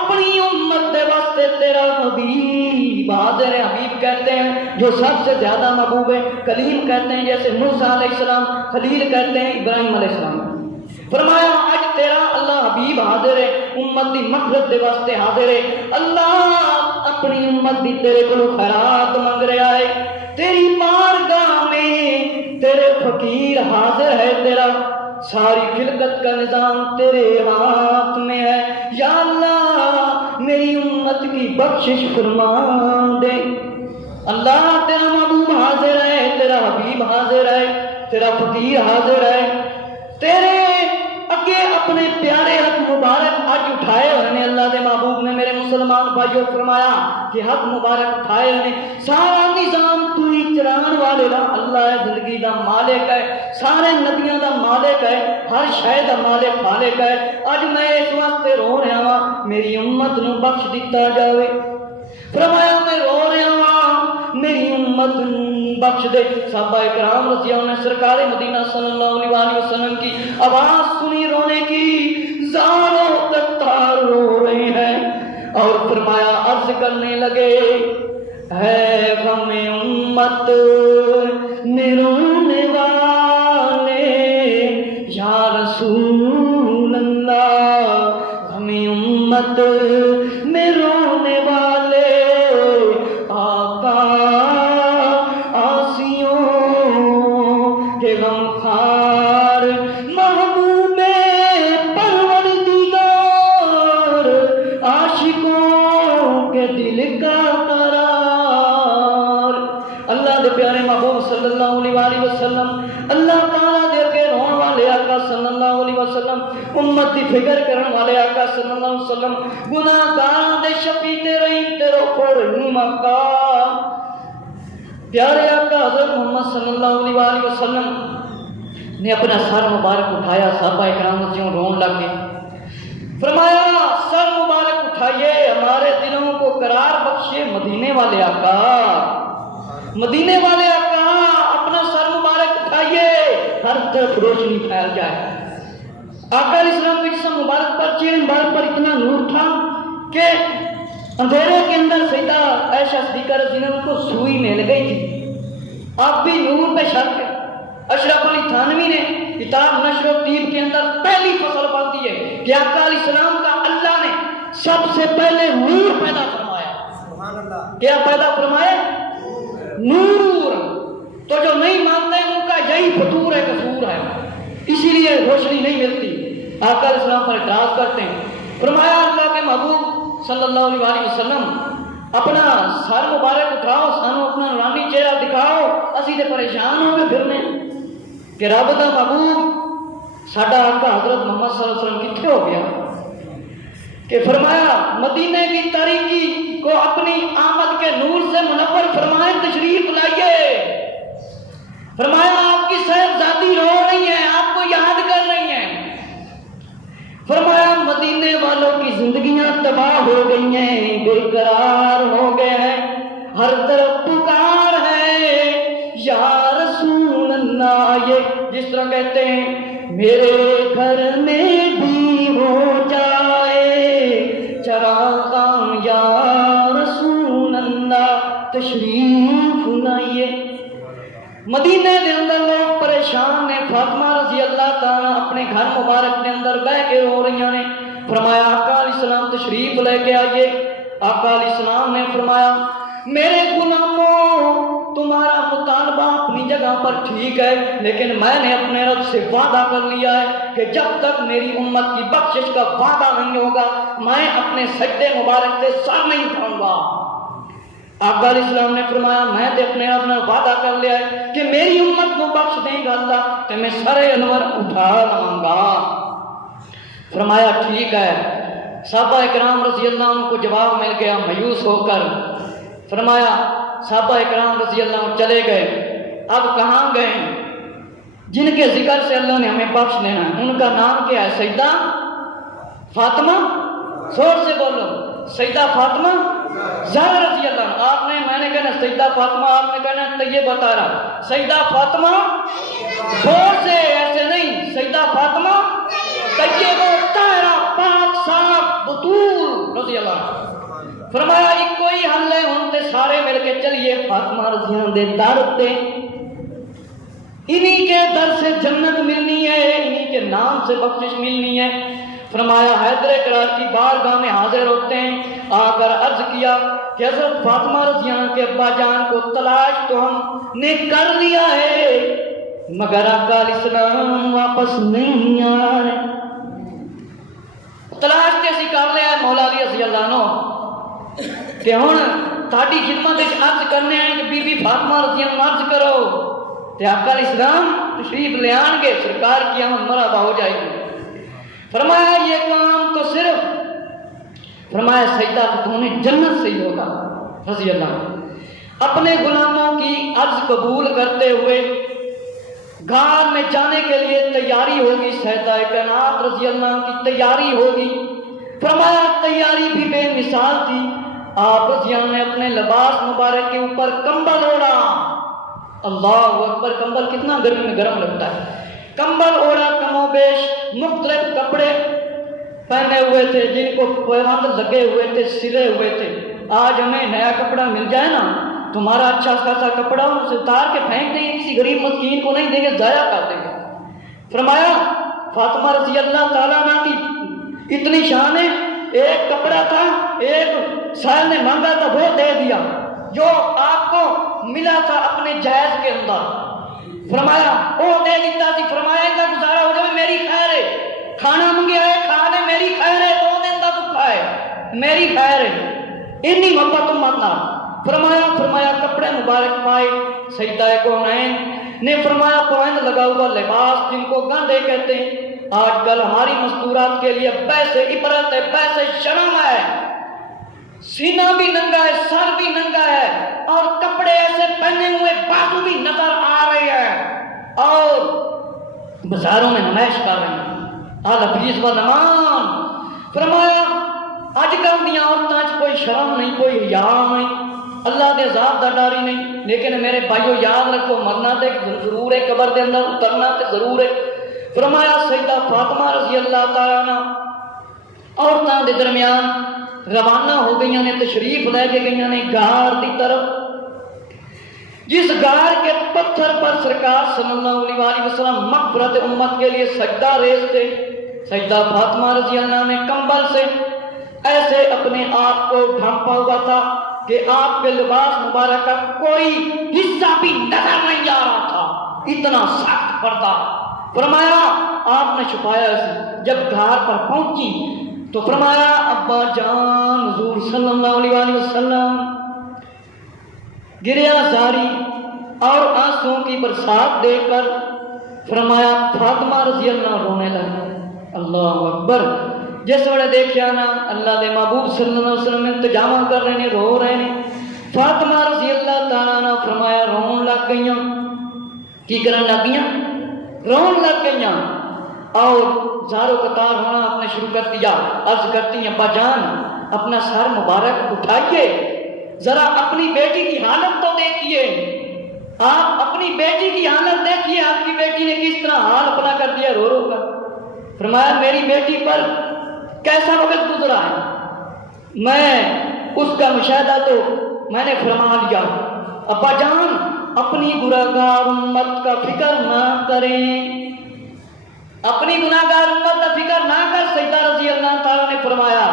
اپنی امت دے واسطے تیرا حبیب حاضر ہے۔ حبیب کہتے ہیں جو سب سے زیادہ محبوب ہے، کلیم کہتے ہیں جیسے موسیٰ علیہ السلام، خلیل کہتے ہیں ابراہیم علیہ السلام۔ فرمایا آج تیرا اللہ حبیب حاضر ہے، امت دی مغفرت دے واسطے حاضر ہے، اللہ اپنی امت دی تیرے کو خیرات مانگ رہا ہے، تیری بارگاہ میں تیرے فقیر حاضر ہے، تیرا ساری خلقت کا نظام تیرے ہاتھ میں ہے، یا اللہ میری امت کی بخشش فرما دے۔ اللہ تیرا محبوب حاضر ہے، تیرا حبیب حاضر ہے، تیرا فقیر حاضر ہے، تیرے اگے اپنے پیارے ہاتھ مبارک آج اٹھائے ہوئے نے، اللہ دے محبوب نے میرے مسلمان بھائیوں فرمایا کہ ہاتھ مبارک اٹھائے ہوئے نے، سارا نظام تو ہی چلان والے دا، اللہ ہے زندگی دا مالک ہے، سارے ندیاں دا مالک ہے، ہر شے دا مالک خالق ہے، اج میں اس واسطے رو رہا ہاں میری امت نو بخش دیتا جاوے۔ فرمایا میں رو رہا ہاں میری امت بخش دے۔ صحابہ کرام رضی اللہ عنہ سرکار مدینہ صلی اللہ علیہ وسلم کی آواز سنی رونے کی، زاروں تک تار رو رہے ہیں، اور فرمایا عرض کرنے لگے ہے غم امت میں رونے والے یا رسول اللہ، غم امت میں رونے والے آقا آسیوں کے غم خار محبوب پروردگار، عاشقوں کے دل کا قرار۔ اللہ دے پیارے محبوب صلی اللہ علیہ وسلم، اللہ تعالیٰ دے کے رون والے آقا صلی اللہ علیہ وسلم، امت دی فکر کرن والے آقا صلی اللہ علیہ وسلم، گناہ گار دے شفیع رحیم تیرو کو رحیم آقا، پیارے آقا حضرت محمد صلی اللہ علیہ وسلم نے اپنا سر مبارک اٹھایا، صحابہ کرام رضی اللہ رون لگ گئے، فرمایا سر مبارک اٹھائیے، ہمارے دلوں کو قرار بخشے مدینے والے آقا، مدینے والے آقا، اپنا سر مبارک اٹھائیے، ہر طرف روشنی پھیل جائے۔ آقا علیہ السلام کے جسم مبارک پر، چہرے مبارک پر اتنا نور تھا کہ اندھیرے کے اندر سیدہ عائشہ صدیقہ رضی اللہ عنہا کو مل گئی تھی، اب بھی نور پہ شک ہے۔ اشرف علی تھانوی نے کتاب نشر و تیب کے اندر پہلی فصل باندھی ہے کہ آقا علیہ السلام کا اللہ نے سب سے پہلے نور پیدا فرمایا۔ کیا پیدا فرمایا؟ نور۔ تو جو نہیں مانتے ہیں ان کا یہی فطور ہے، قصور ہے، اسی لیے روشنی نہیں ملتی۔ آقا علیہ السلام پر اعتراض کرتے ہیں۔ فرمایا اللہ کے محبوب صلی اللہ علیہ وسلم اپنا سر مبارک اٹھاؤ، سانو اپنا نورانی چہرہ دکھاؤ، اسی تے پریشان ہو گئے پھرنے کہ رب دا محبوب ساڈا آقا حضرت محمد صلی اللہ علیہ وسلم کتنے ہو گیا؟ کہ فرمایا مدینے کی تاریکی کو اپنی آمد کے نور سے منور فرمائے، تشریف لائیے۔ فرمایا آپ کی صاحبزادی رو رہی ہیں، آپ کو یاد کر رہی ہیں۔ فرمایا مدینے والوں کی زندگیاں تباہ ہو گئی ہیں، بے قرار ہو گئے ہیں، ہر طرف پکار ہے یا رسول اللہ۔ یہ جس طرح کہتے ہیں میرے گھر میں بھی ہو جائے چراغاں یا رسول اللہ، تشریف لائیے۔ مدینے دے اندر لوگ پریشان نے، فاطمہ رضی اللہ تعالیٰ اپنے گھر مبارک کے اندر بیٹھ کے رو رہی نے۔ فرمایا آقا علیہ السلام تشریف لے کے آئیے۔ آقا علیہ السلام نے فرمایا میرے غلاموں تمہارا مطالبہ اپنی جگہ پر ٹھیک ہے، لیکن میں نے اپنے رب سے وعدہ کر لیا ہے کہ جب تک میری امت کی بخشش کا وعدہ نہیں ہوگا میں اپنے سجدے مبارک سے سر نہیں اٹھاؤں گا۔ آقا علیہ السلام نے فرمایا میں تے اپنے آپ نے وعدہ کر لیا ہے کہ میری امت کو بخش دے گا اللہ کہ میں سر انور اٹھا لوں گا۔ فرمایا ٹھیک ہے۔ صحابہ اکرام رضی اللہ عنہ کو جواب مل گیا مایوس ہو کر۔ فرمایا صحابہ اکرام رضی اللہ عنہ چلے گئے، اب کہاں گئے؟ جن کے ذکر سے اللہ نے ہمیں بخش لینا ہے ان کا نام کیا ہے؟ سیدہ فاطمہ، زور سے بولو، سیدہ فاطمہ زہرا رضی اللہ عنہ۔ آپ نے میں نے کہنا سیدہ فاطمہ، آپ نے کہنا طیب طاہرہ۔ سیدہ فاطمہ زور سے، ایسے نہیں، سیدہ فاطمہ طیب طاہرہ پاک صاف بطول رضی اللہ عنہ۔ فرمایا ایک کوئی حل ہے، ہم تے سارے مل کے چلیے فاطمہ رضی اللہ دے در تے، انہی کے در سے جنت ملنی ہے، انہی کے نام سے بخشش ملنی ہے۔ فرمایا حیدر کرار کی بارگاہ میں حاضر ہوتے ہیں، آ کر عرض کیا کہ حضرت فاطمہ رضی اللہ عنہ کے ابا جان کو تلاش تو ہم نے کر لیا ہے مگر آقا علیہ السلام واپس نہیں آ رہے۔ تلاش تے اسی کر لیا ہے مولا علی رضی اللہ عنہ کہ ہن تہاڈی خدمت وچ عرض کرنے ہیں کہ بی بی فاطمہ رضی اللہ عنہ عرض کرو تے آقا علیہ السلام تشریف لے آن گے، سرکار کی آمد مرحبا ہو جائے گی۔ فرمایا یہ کام تو صرف فرمایا سیدہ خاتون جنت سے ہی ہوگا رضی اللہ عنہ۔ اپنے غلاموں کی عرض قبول کرتے ہوئے گھر میں جانے کے لیے تیاری ہوگی، سیدہ کائنات رضی اللہ عنہ کی تیاری ہوگی۔ فرمایا تیاری بھی بے مثال تھی۔ آپ رضی اللہ عنہ نے اپنے لباس مبارک کے اوپر کمبل اوڑا، اللہ اکبر، کمبل کتنا گرمی میں گرم لگتا ہے، کمبل اوڑا، کم و بیش مختلف کپڑے پہنے ہوئے تھے جن کو پیوند لگے ہوئے تھے، سلے ہوئے تھے۔ آج ہمیں نیا کپڑا مل جائے نا، تمہارا اچھا خاصا کپڑا اسے اتار کے پھینک دیں گے، کسی غریب مسکین کو نہیں دیں گے، ضائع کر دیں گے۔ فرمایا فاطمہ رضی اللہ تعالیٰ عنہ کی اتنی شان ہے، ایک کپڑا تھا، ایک سائل نے مانگا تھا وہ دے دیا جو آپ کو ملا تھا اپنے جائز کے اندر۔ فرمایا وہ دے دیتا تھی، فرمایا ان کا گزارا ہو جائے، میری خیر ہے، کھانا منگیا ہے، کھانے میری خیر ہے، 2 دن تک بھوکا ہے، میری خیر ہے، اتنی محبت مت نہ۔ فرمایا کپڑے مبارک پائے، سیدہ کونین نے فرمایا پوائنٹ لگا ہوا لباس جن کو گندے کہتے ہیں، آج کل ہماری مستورات کے لیے پیسے عبرت ہے، پیسے شرم ہے، سینہ بھی ننگا ہے، سر بھی ننگا ہے، اور کپڑے ایسے پہنے ہوئے بازو بھی نظر آ رہے ہیں اور بازاروں میں نمائش کر رہے ہیں۔ حفیظ و نمان فرمایا اج کل دیا عورتوں کوئی شرم نہیں، کوئی حیا نہیں، اللہ دے عذاب دا ڈر ہی نہیں۔ لیکن میرے بھائیو یاد رکھو، مرنا تے ضرور ہے، قبر دے اندر اترنا تے ضرور ہے۔ فرمایا سیدہ فاطمہ رضی اللہ تعالیٰ عنہ عورتوں دے درمیان روانہ ہو گئی نے، تشریف لے کے گئی نے غار دی طرف۔ جس غار کے پتھر پر سرکار صلی اللہ علیہ وسلم مغفرت امت کے لیے سجدہ ریز تھے، سجدہ فاطمہ رضی اللہ عنہا نے کمبل سے ایسے اپنے آپ کو ڈھانپا ہوا تھا کہ آپ کے لباس مبارک کا کوئی حصہ بھی نظر نہیں آ رہا تھا، اتنا سخت پردہ۔ فرمایا آپ نے چھپایا اسے۔ جب گھر پر پہنچی تو فرمایا ابا جان حضور صلی اللہ علیہ وسلم گریا زاری اور آنسوں کی برسات دیکھ کر فرمایا فاطمہ رضی اللہ رونے لگا۔ اللہ اکبر۔ جس وقت دیکھیا نا اللہ دے محبوب صلی اللہ علیہ وسلم انتجامہ کر رہے ہیں، رو رہے ہیں، فاطمہ رضی اللہ تعالیٰ نے فرمایا رون لگ گئیاں۔ کی کرن لگ گئیاں؟ رون لگ گئیاں اور زارو قطار ہونا آپ نے شروع کر دیا۔ عرض کرتی ہیں ابا جان اپنا سر مبارک اٹھائیے، ذرا اپنی بیٹی کی حالت تو دیکھیے، آپ اپنی بیٹی کی حالت دیکھیے، آپ کی بیٹی نے کس طرح حال اپنا کر دیا رو رو کر۔ فرمایا میری بیٹی پر کیسا وقت گزرا ہے، میں اس کا مشاہدہ تو میں نے فرما لیا۔ ابا جان اپنی گناہگار امت کا فکر نہ کریں، اپنی گناہگار امت کا فکر نہ کر۔ سیدہ رضی اللہ تعالیٰ نے فرمایا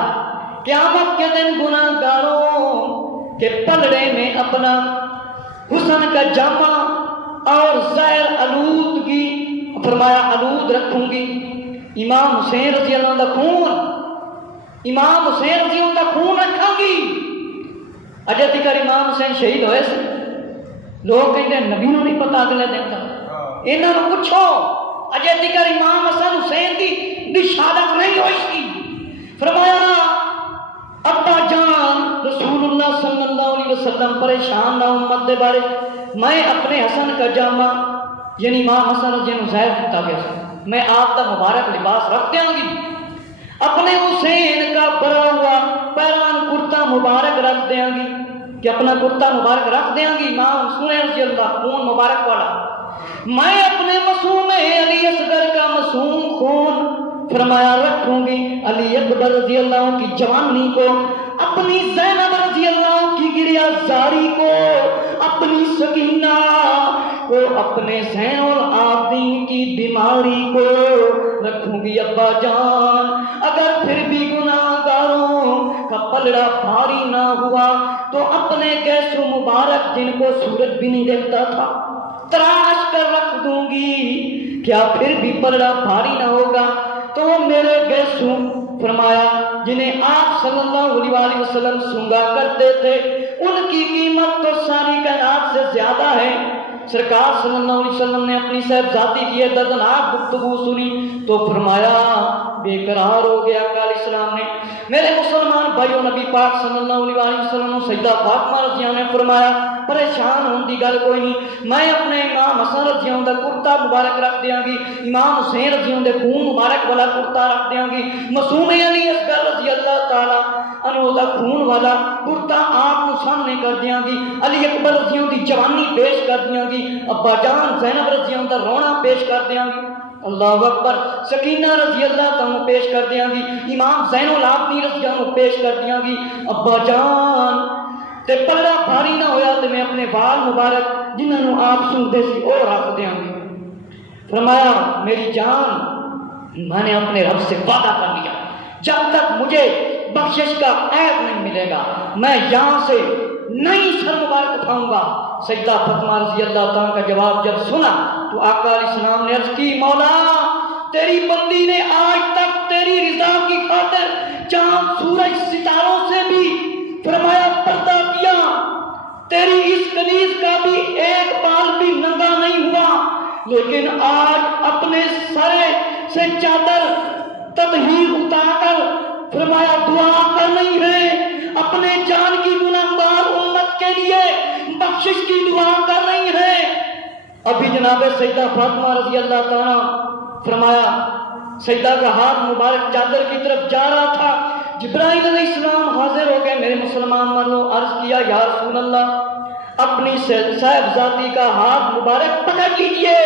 قیامت کے دن گناہگاروں کے پلڑے میں اپنا حسن کا جامہ اور زہر آلودگی فرمایا آلود رکھوں گی۔ امام حسین رضی اللہ عنہ کا خون، امام حسین رضی اللہ عنہ کا خون رکھاں گی۔ اجے تکر امام حسین شہید ہوئے سے لوگ کہتے ہیں نبی نو نہیں پتا اگلے دن کا، انہاں نو پوچھو اجے تکر امام حسن حسین دی شہادت نہیں ہوئی سی۔ فرمایا ابا جان رسول اللہ صلی اللہ علیہ وسلم پریشان نہ امت دے بارے، میں اپنے حسن کا جامہ یعنی امام حسن رضی اللہ عنہ ظاہر کیتا گیا میں آپ کا مبارک لباس رکھ دیاں گی، اپنے حسین کا بھرا ہوا پیران کرتا مبارک رکھ دیاں گی کہ اپنا کرتا مبارک رکھ دیاں گی امام حسین رضی اللہ خون مبارک والا۔ میں اپنے معصوم علی اصغر کا معصوم خون فرمایا رکھوں گی، علی اکبر رضی اللہ عنہ کی جوانی کو، اپنی زینب رضی اللہ عنہ کی گریا زاری کو، اپنی سکینہ کو، اپنے زین العابدین کی بیماری کو رکھوں گی۔ ابا جان اگر پھر بھی گناہگاروں کا پلڑا بھاری نہ ہوا تو اپنے گیسو مبارک جن کو سورج بھی نہیں دیکھتا تھا تراش کر رکھ دوں گی، کیا پھر بھی پلڑا بھاری نہ ہوگا تو میرے گیسو فرمایا جنہیں آپ صلی اللہ علیہ وسلم سونگا کرتے تھے ان کی قیمت تو ساری کائنات سے زیادہ ہے۔ سرکار صلی اللہ علیہ وسلم نے اپنی صاحبزادی کی دردناک گفتگو سنی تو فرمایا بے قرار ہو گیا۔ کال اسلام نے میرے مسلمان بھائیوں نبی پاک صلی اللہ علیہ وسلم سیدہ فاطمہ رضی اللہ عنہا نے فرمایا پریشان ہون دی گل کوئی نہیں، میں اپنے امام حسن رضی اللہ عنہ دا کرتا مبارک رکھ دیاں گی، امام حسین رضی اللہ عنہ دے خون مبارک والا کرتا رکھ دیاں گی، معصوم علی اصغر رضی اللہ تعالی عنہ دا خون والا کرتا آپ کو سامنے کر دیاں گی، علی اکبر رضی اللہ عنہ دی جوانی پیش کر دیاں گی، ابا جان زینب رضی اللہ عنہ دا رونا پیش کر دیاں گی، اللہ اکبر، سکینہ رضی اللہ تعالیٰ پیش کر دیاں گی، امام زین العابدین رضی اللہ عنہ پیش کر دیاں گی۔ ابا جان تے پلڑا بھاری نہ ہویا تے میں اپنے بال مبارک جنہاں نو آپ سنتے سی اور رکھ دیاں گی۔ فرمایا میری جان میں نے اپنے رب سے وعدہ کر لیا جب تک مجھے بخشش کا عیب نہیں ملے گا میں یہاں سے نہیں سر مبارک اٹھاؤں گا۔ سیدہ فاطمہ رضی اللہ تعالیٰ کا جواب جب سنا تو آقا علیہ السلام نے عرض کی مولا تیری بندی نے آج تک تیری رضا کی خاطر چاند سورج ستاروں سے بھی فرمایا پردہ کیا، تیری اس کنیز کا بھی ایک بال بھی ننگا نہیں ہوا، لیکن آج اپنے سرے سے چادر تطہیر اتار کر فرمایا دعا کر رہی ہے، اپنے جان کی گناہگار امت کے لیے بخشش کی دعا کر رہی ہے۔ ابھی جناب سیدہ فاطمہ رضی اللہ تعالیٰ فرمایا سیدہ کا ہاتھ مبارک چادر کی طرف جا رہا تھا، جبرائیل علیہ السلام حاضر ہو گئے، میرے مسلمان مرنو عرض کیا یا رسول اللہ اپنی صاحبزادی کا ہاتھ مبارک پکڑ لیجئے،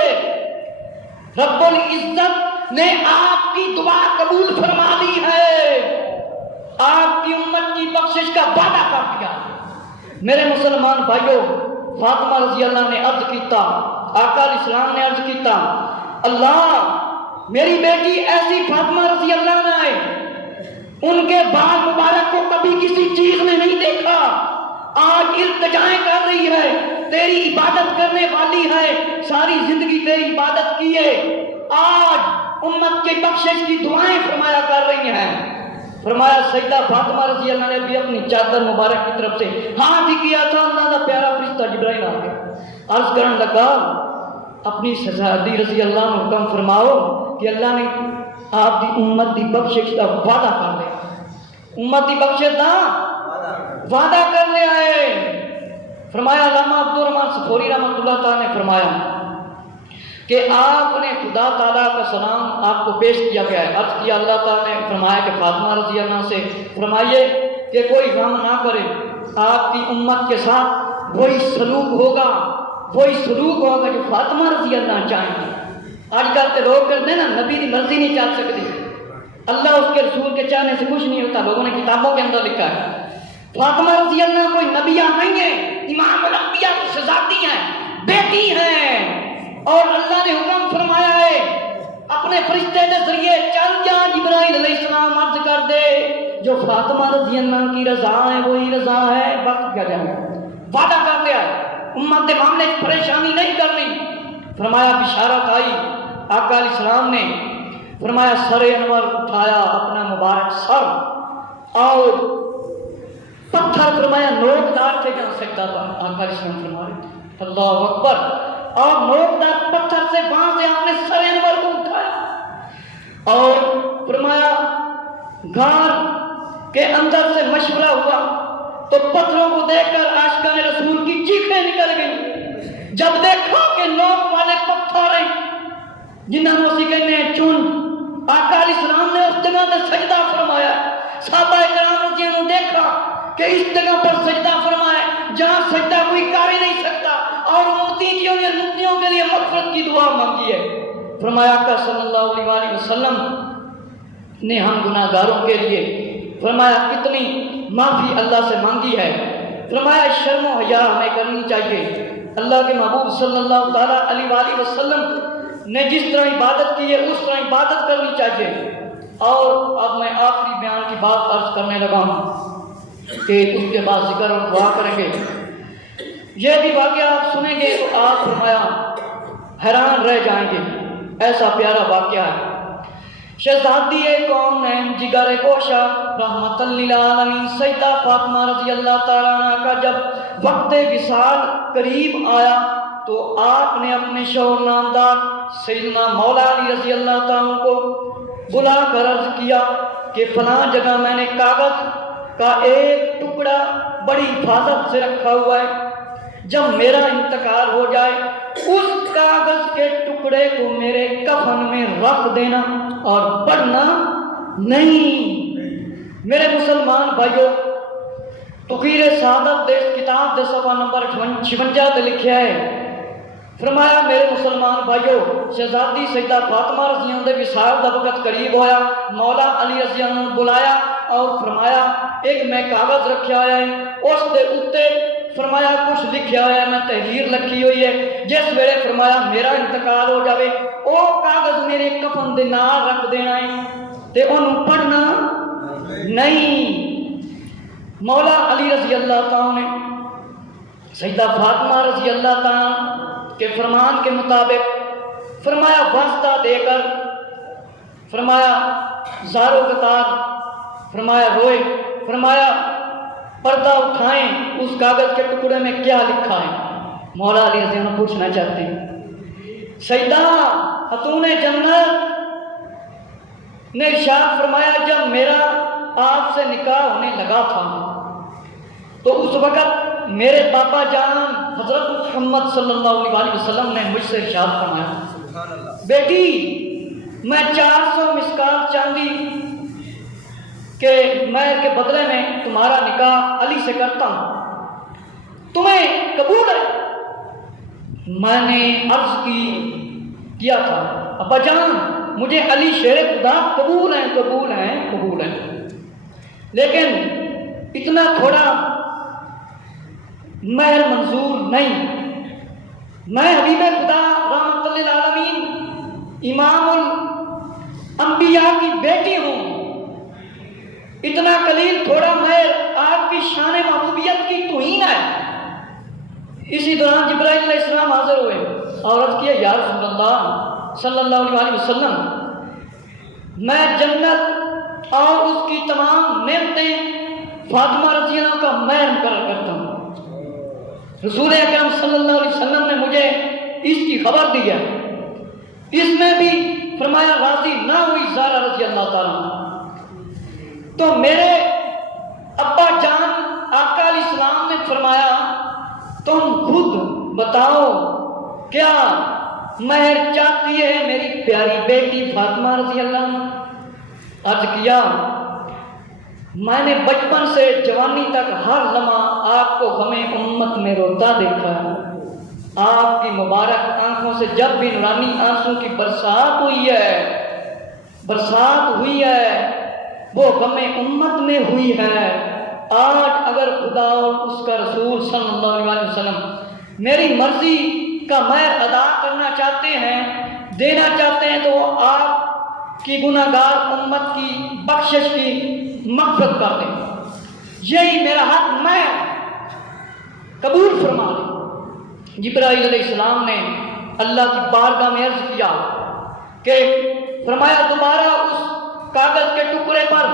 رب العزت نے آپ کی دعا قبول فرما لی ہے، آپ کی امت کی بخشش کا وعدہ کر دیا۔ میرے مسلمان بھائیوں فاطمہ رضی اللہ نے عرض کیتا، آقا علیہ السلام نے عرض کیتا، اللہ میری بیٹی ایسی فاطمہ رضی اللہ نے آئے، ان کے بال مبارک کو کبھی کسی چیز میں نہیں دیکھا، آج التجائیں کر رہی ہے، تیری عبادت کرنے والی ہے، ساری زندگی تیری عبادت کی ہے، آج امت کے بخشش کی دعائیں فرمایا کر رہی ہیں۔ فرمایا سیدہ فاطمہ رضی اللہ نے بھی اپنی چادر مبارک کی طرف سے ہاتھ ہی کیا تھا، اللہ کا پیارا فرشتہ جبرائیل آ گیا، عرض کرنے لگا اپنی شہزادی رضی اللہ عنہ حکم فرماؤ کہ اللہ نے آپ دی امت دی بخشش کا وعدہ کر لیا، امت دی بخشش کا وعدہ کر لیا ہے۔ فرمایا علامہ عبدالرحمن صفوری رحمۃ اللہ تعالیٰ نے فرمایا کہ آپ نے خدا تعالیٰ کا سلام آپ کو پیش کیا گیا ہے، عرض کیا اللہ تعالیٰ نے فرمایا کہ فاطمہ رضی اللہ عنہ سے فرمائیے کہ کوئی غم نہ کرے، آپ کی امت کے ساتھ وہی سلوک ہوگا جو فاطمہ رضی اللہ عنہ چاہیں گے۔ آج کل کے لوگ کرتے ہیں نا، نبی کی مرضی نہیں چاہ سکتی، اللہ اس کے رسول کے چاہنے سے کچھ نہیں ہوتا، لوگوں نے کتابوں کے اندر لکھا ہے۔ فاطمہ رضی اللہ عنہ کوئی نبیہ نہیں ہے، امام الانبیاء کی شہزادی ہیں، بیٹی ہیں، اور اللہ نے حکم فرمایا ہے اپنے فرشتے کے ذریعے چل جا جبرائیل علیہ السلام عرض کر دے جو فاطمہ رضی اللہ عنہ کی رضا ہے وہی رضا ہے، وقت کیا جائے، وعدہ کر دیا ہے، امت کے معاملے میں پریشانی نہیں کرنی۔ فرمایا بشارت آئی، آقا علیہ السلام نے فرمایا سر انور اٹھایا اپنا مبارک سر، اور پتھر فرمایا نوکدار تھے جہاں سجدہ تھا، آقا علیہ السلام فرمایا اللہ اکبر، اور نوکدار پتھر سے وہاں سے آپ نے سر انور کو اٹھایا، اور فرمایا غار کے اندر سے مشورہ ہوا تو پتھروں کو دیکھ کر عاشقان رسول کی چیخیں نکل گئی، جب دیکھا کہ نوک والے پتھر ہیں جنہوں نے اسی کہنے ہیں چون، آقا علیہ السلام نے اس جگہ پر سجدہ فرمایا، صحابہ کرام رضی اللہ عنہ نے دیکھا کہ اس جگہ پر سجدہ فرمایا جہاں سجدہ کوئی کر ہی نہیں سکتا، اور امتیوں کے لیے مغفرت کی دعا مانگی ہے۔ فرمایا آقا صلی اللہ علیہ وسلم نے ہم گناہ گاروں کے لیے فرمایا کتنی معافی اللہ سے مانگی ہے، فرمایا شرم و حیا ہمیں کرنی چاہیے، اللہ کے محبوب صلی اللہ تعالیٰ علیہ وسلم نے جس طرح عبادت کی ہے اس طرح عبادت کرنی چاہیے۔ اور اب میں آخری بیان کی بات عرض کرنے لگا ہوں کہ اس کے بعد ذکر اور دعا کریں گے۔ یہ بھی واقعہ آپ سنیں گے تو آپ فرمایا حیران رہ جائیں گے، ایسا پیارا واقعہ ہے۔ شہزادی کون ہے جگر گوشہ رحمت للعالمین سیدہ فاطمہ رضی اللہ تعالیٰ عنہ کا جب وقت وصال قریب آیا تو آپ نے اپنے شوہر نامدار سیدنا مولا علی رضی اللہ تعالیٰ کو بلا کر عرض کیا کہ فلاں جگہ میں نے کاغذ کا ایک ٹکڑا بڑی حفاظت سے رکھا ہوا ہے، جب میرا انتقال ہو جائے اس کاغذ کے ٹکڑے کو میرے کفن میں رکھ دینا اور پڑھنا نہیں۔ میرے مسلمان بھائیو، تقریر سعادت دے کتاب دے صفحہ نمبر 56 تے لکھیا ہے، فرمایا میرے مسلمان بھائیو شہزادی سیدہ فاطمہ رضی اللہ عنہ دے وصال دا وقت قریب ہویا، مولا علی رضی اللہ عنہ بلایا اور فرمایا ایک میں کاغذ رکھیا ہوا ہے، اس دے اتے فرمایا کچھ لکھیا ہوا ہے، میں تحریر لکھی ہوئی ہے، جس ویلے فرمایا میرا انتقال ہو جاوے او کاغذ میرے کفن دے نال رکھ دینا ہے تے انہوں پڑھنا نہیں۔ مولا علی رضی اللہ تعالیٰ نے سیدہ فاطمہ رضی اللہ تعالیٰ کے فرمان کے مطابق فرمایا واسطہ دے کر فرمایا زارو قطار فرمایا روئے، فرمایا پردہ اٹھائیں اس کاغذ کے ٹکڑے میں کیا لکھا ہے۔ مولا علی رضی اللہ عنہ پوچھنا چاہتے ہیں، سیدہ خاتون جنت نے ارشاد فرمایا جب میرا آپ سے نکاح ہونے لگا تھا تو اس وقت میرے بابا جان حضرت محمد صلی اللہ علیہ وسلم نے مجھ سے ارشاد فرمایا بیٹی میں 400 مسکال چاندی کہ میں کے بدلے میں تمہارا نکاح علی سے کرتا ہوں، تمہیں قبول ہے؟ میں نے عرض کیا تھا ابا جان مجھے علی شیر خدا قبول ہیں، لیکن اتنا تھوڑا مہر منظور نہیں. میں حبیب خدا رحمت للعالمین امام الانبیاء کی بیٹی ہوں. اتنا قلیل تھوڑا مہر آپ کی شان محبوبیت کی توہین ہے. اسی دوران جبرائیل علیہ السلام حاضر ہوئے اور عرض کیا یا رسول اللہ صلی اللہ علیہ وسلم، میں جنت اور اس کی تمام نعمتیں فاطمہ رضی اللہ کا مہر مقرر کرتا ہوں. رسول اکرم صلی اللہ علیہ وسلم نے مجھے اس کی خبر دی ہے. اس میں بھی فرمایا راضی نہ ہوئی زارا رضی اللہ تعالیٰ. تو میرے ابا جان آقا علیہ السلام نے فرمایا تم خود بتاؤ کیا مہر چاہتی ہے میری پیاری بیٹی فاطمہ رضی اللہ نے؟ عرض کیا میں نے بچپن سے جوانی تک ہر لمحہ آپ کو غمِ امت میں روتا دیکھا ہے. آپ کی مبارک آنکھوں سے جب بھی نورانی آنسوں کی برسات ہوئی ہے وہ غمِ امت میں ہوئی ہے. آج اگر خدا اور اس کا رسول صلی اللہ علیہ وسلم میری مرضی کا مہر ادا کرنا چاہتے ہیں، دینا چاہتے ہیں، تو وہ آپ کی گناہگار امت کی بخشش کی مغفرت کر دیں. یہی میرا حق میں قبول فرما دیں. جبرائیل علیہ السلام نے اللہ کی بارگاہ میں عرض کیا کہ فرمایا دوبارہ اس کاغذ کے ٹکڑے پر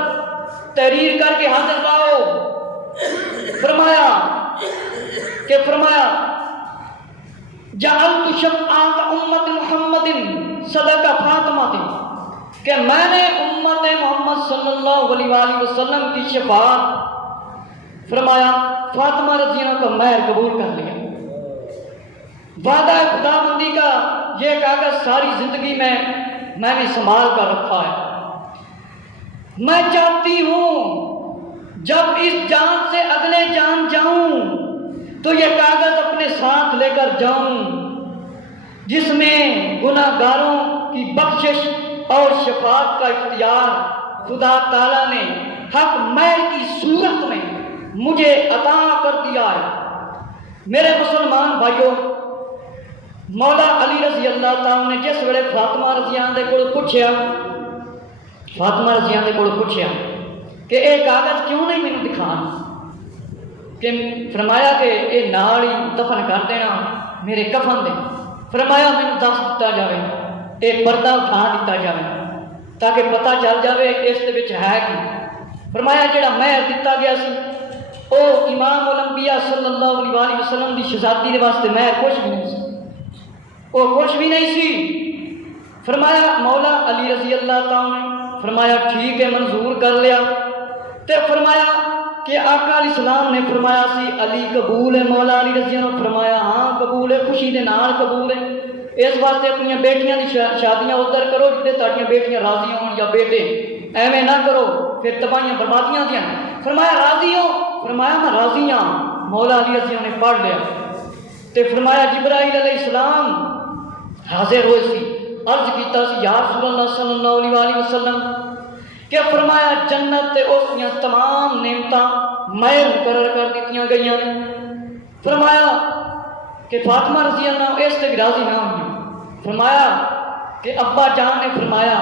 تحریر کر کے حاضر لاؤ. فرمایا جعلت شفاعت امت محمد صدقہ فاطمہ تھی کہ میں نے امت محمد صلی اللہ علیہ وسلم کی شفاعت فرمایا فاطمہ رضی اللہ کا مہر قبول کر لیا. وعدہ خدا بندی کا یہ کاغذ ساری زندگی میں نے سنبھال کر رکھا ہے. میں چاہتی ہوں جب اس جان سے اگلے جان جاؤں تو یہ کاغذ اپنے ساتھ لے کر جاؤں جس میں گناہگاروں کی بخشش اور شفاعت کا اختیار خدا تعالیٰ نے حق مہر کی صورت میں مجھے عطا کر دیا ہے. میرے مسلمان بھائیوں، مولا علی رضی اللہ تعالیٰ نے جس ویلے فاطمہ رضی اللہ کو پوچھیا کہ اے کاغذ کیوں نہیں مینوں دکھان، کہ فرمایا کہ اے نال ہی دفن کر دینا میرے کفن دے. فرمایا مینوں دس دتا جاوے، اے پردہ اٹھا دیتا جاوے تاکہ پتہ چل جاوے اس دے وچ ہے کی. فرمایا جڑا مہر دتا گیا سی او امام الانبیاء صلی اللہ علیہ وسلم دی شہزادی دے واسطے مہر کچھ بھی نہیں سی. فرمایا مولا علی رضی اللہ تعالیٰ نے فرمایا ٹھیک ہے منظور کر لیا. تے فرمایا کہ آقا علیہ السلام نے فرمایا سی علی قبول ہے. مولا علی رضی اللہ نے فرمایا ہاں قبول ہے، خوشی دے نال قبول ہے. اس واسطے اپنی بیٹیاں دی شادیاں ادھر کرو جتے تاڑیاں بیٹیاں راضی ہون یا بیٹے ایویں نہ کرو پھر تباہیاں بربادیاں دیاں. فرمایا راضی ہو؟ فرمایا میں راضی ہاں. مولا علی رضی اللہ نے پڑھ لیا. تے فرمایا جبرائیل علیہ السلام حاضر ہوئے سی. عرض کیتا سی یا رسول اللہ صلی اللہ علیہ وسلم کہ فرمایا جنت تے اس دیاں تمام نعمتاں مہر مقرر کر دتیاں گئیاں نے. فرمایا کہ فاطمہ رضی اللہ اس سے بھی راضی نہ ہوئی. فرمایا کہ ابا جان نے فرمایا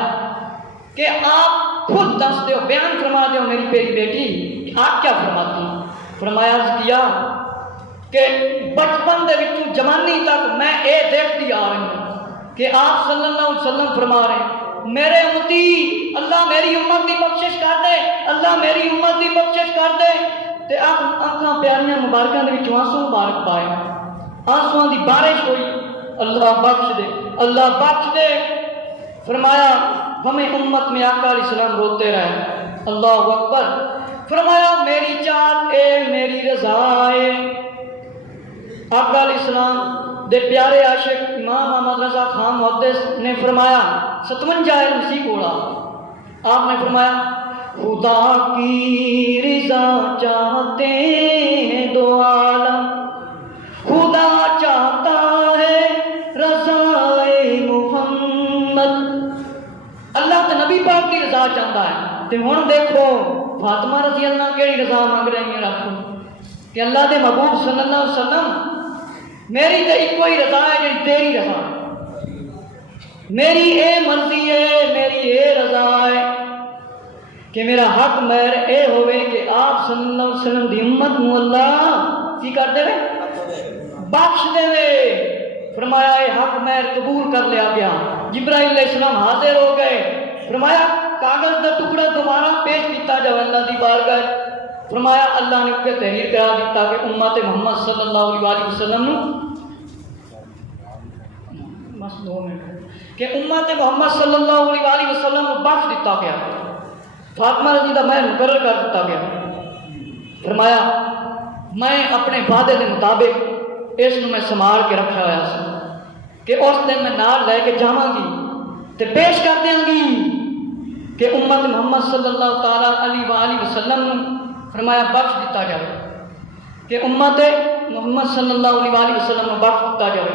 کہ آپ خود دس دیو، بیان فرما دیو میری پیری بیٹی آپ کیا فرماتی ہیں. فرمایا عرض کیا کہ بچپن دے وچوں جوانی تک میں اے دیکھتی آ رہی ہوں کہ آپ صلی اللہ علیہ وسلم فرما رہے ہیں میرے امتی اللہ میری امت دی بخشش کر دے، اللہ میری امت دی بخشش کر دے. تے آنکھاں پیاریاں مبارکاں دے وچوں آنسو مبارک پائے، آنسواں دی بارش ہوئی. اللہ بخش دے، اللہ بخش دے. فرمایا ہمیں امت میں آقا علیہ السلام روتے رہے. اللہ اکبر. فرمایا میری چاہت اے میری رضا اے. آقا علیہ السلام دے پیارے عاشق امام احمد رضا خان محدث نے فرمایا 57 مسیح کوڑا آپ نے فرمایا خدا کی رضا چاہتے ہیں دو عالم، خدا چاہتا ہے رضائے محمد. اللہ تے نبی پاک کی رضا چاہتا ہے. تے ہن دیکھو فاطمہ رضی اللہ کیڑی رضا مانگ رہی ہیں رب کو کہ اللہ دے محبوب صلی اللہ علیہ وسلم میری تے ایک کوئی رضا ہے جی تیری رضا ہے، میری اے مرضی ہے، میری اے رضا ہے کہ میرا حق مہر اے ہوئے کہ آپ صلی اللہ علیہ وسلم دی امت مو اللہ کی کر دے بخش دے۔ فرمایا اے حق مہر قبول کر لیا گیا۔ جبرائیل علیہ السلام حاضر ہو گئے، فرمایا کاغذ کا ٹکڑا دوبارہ پیش کیتا جائے اللہ دی بارگاہ۔ فرمایا اللہ نے کہ تحریر کرا دیتا کہ امت محمد صلی اللہ علیہ وسلم کہ امت محمد صلی اللہ علیہ وسلم بخش دیتا گیا، فاطمہ رضی کا مہر مقرر کر دیتا گیا۔ فرمایا میں اپنے وعدے کے مطابق اس میں سنبھال کے رکھا ہوا سی کہ اس دن میں نال لے کے جاواں گی تے پیش کر دیاں گی کہ امت محمد صلی اللہ تعالیٰ علیہ وآلہ وسلم نے فرمایا بخش دیتا جائے، کہ امت محمد صلی اللہ علیہ وآلہ وسلم نے بخش دیتا جائے۔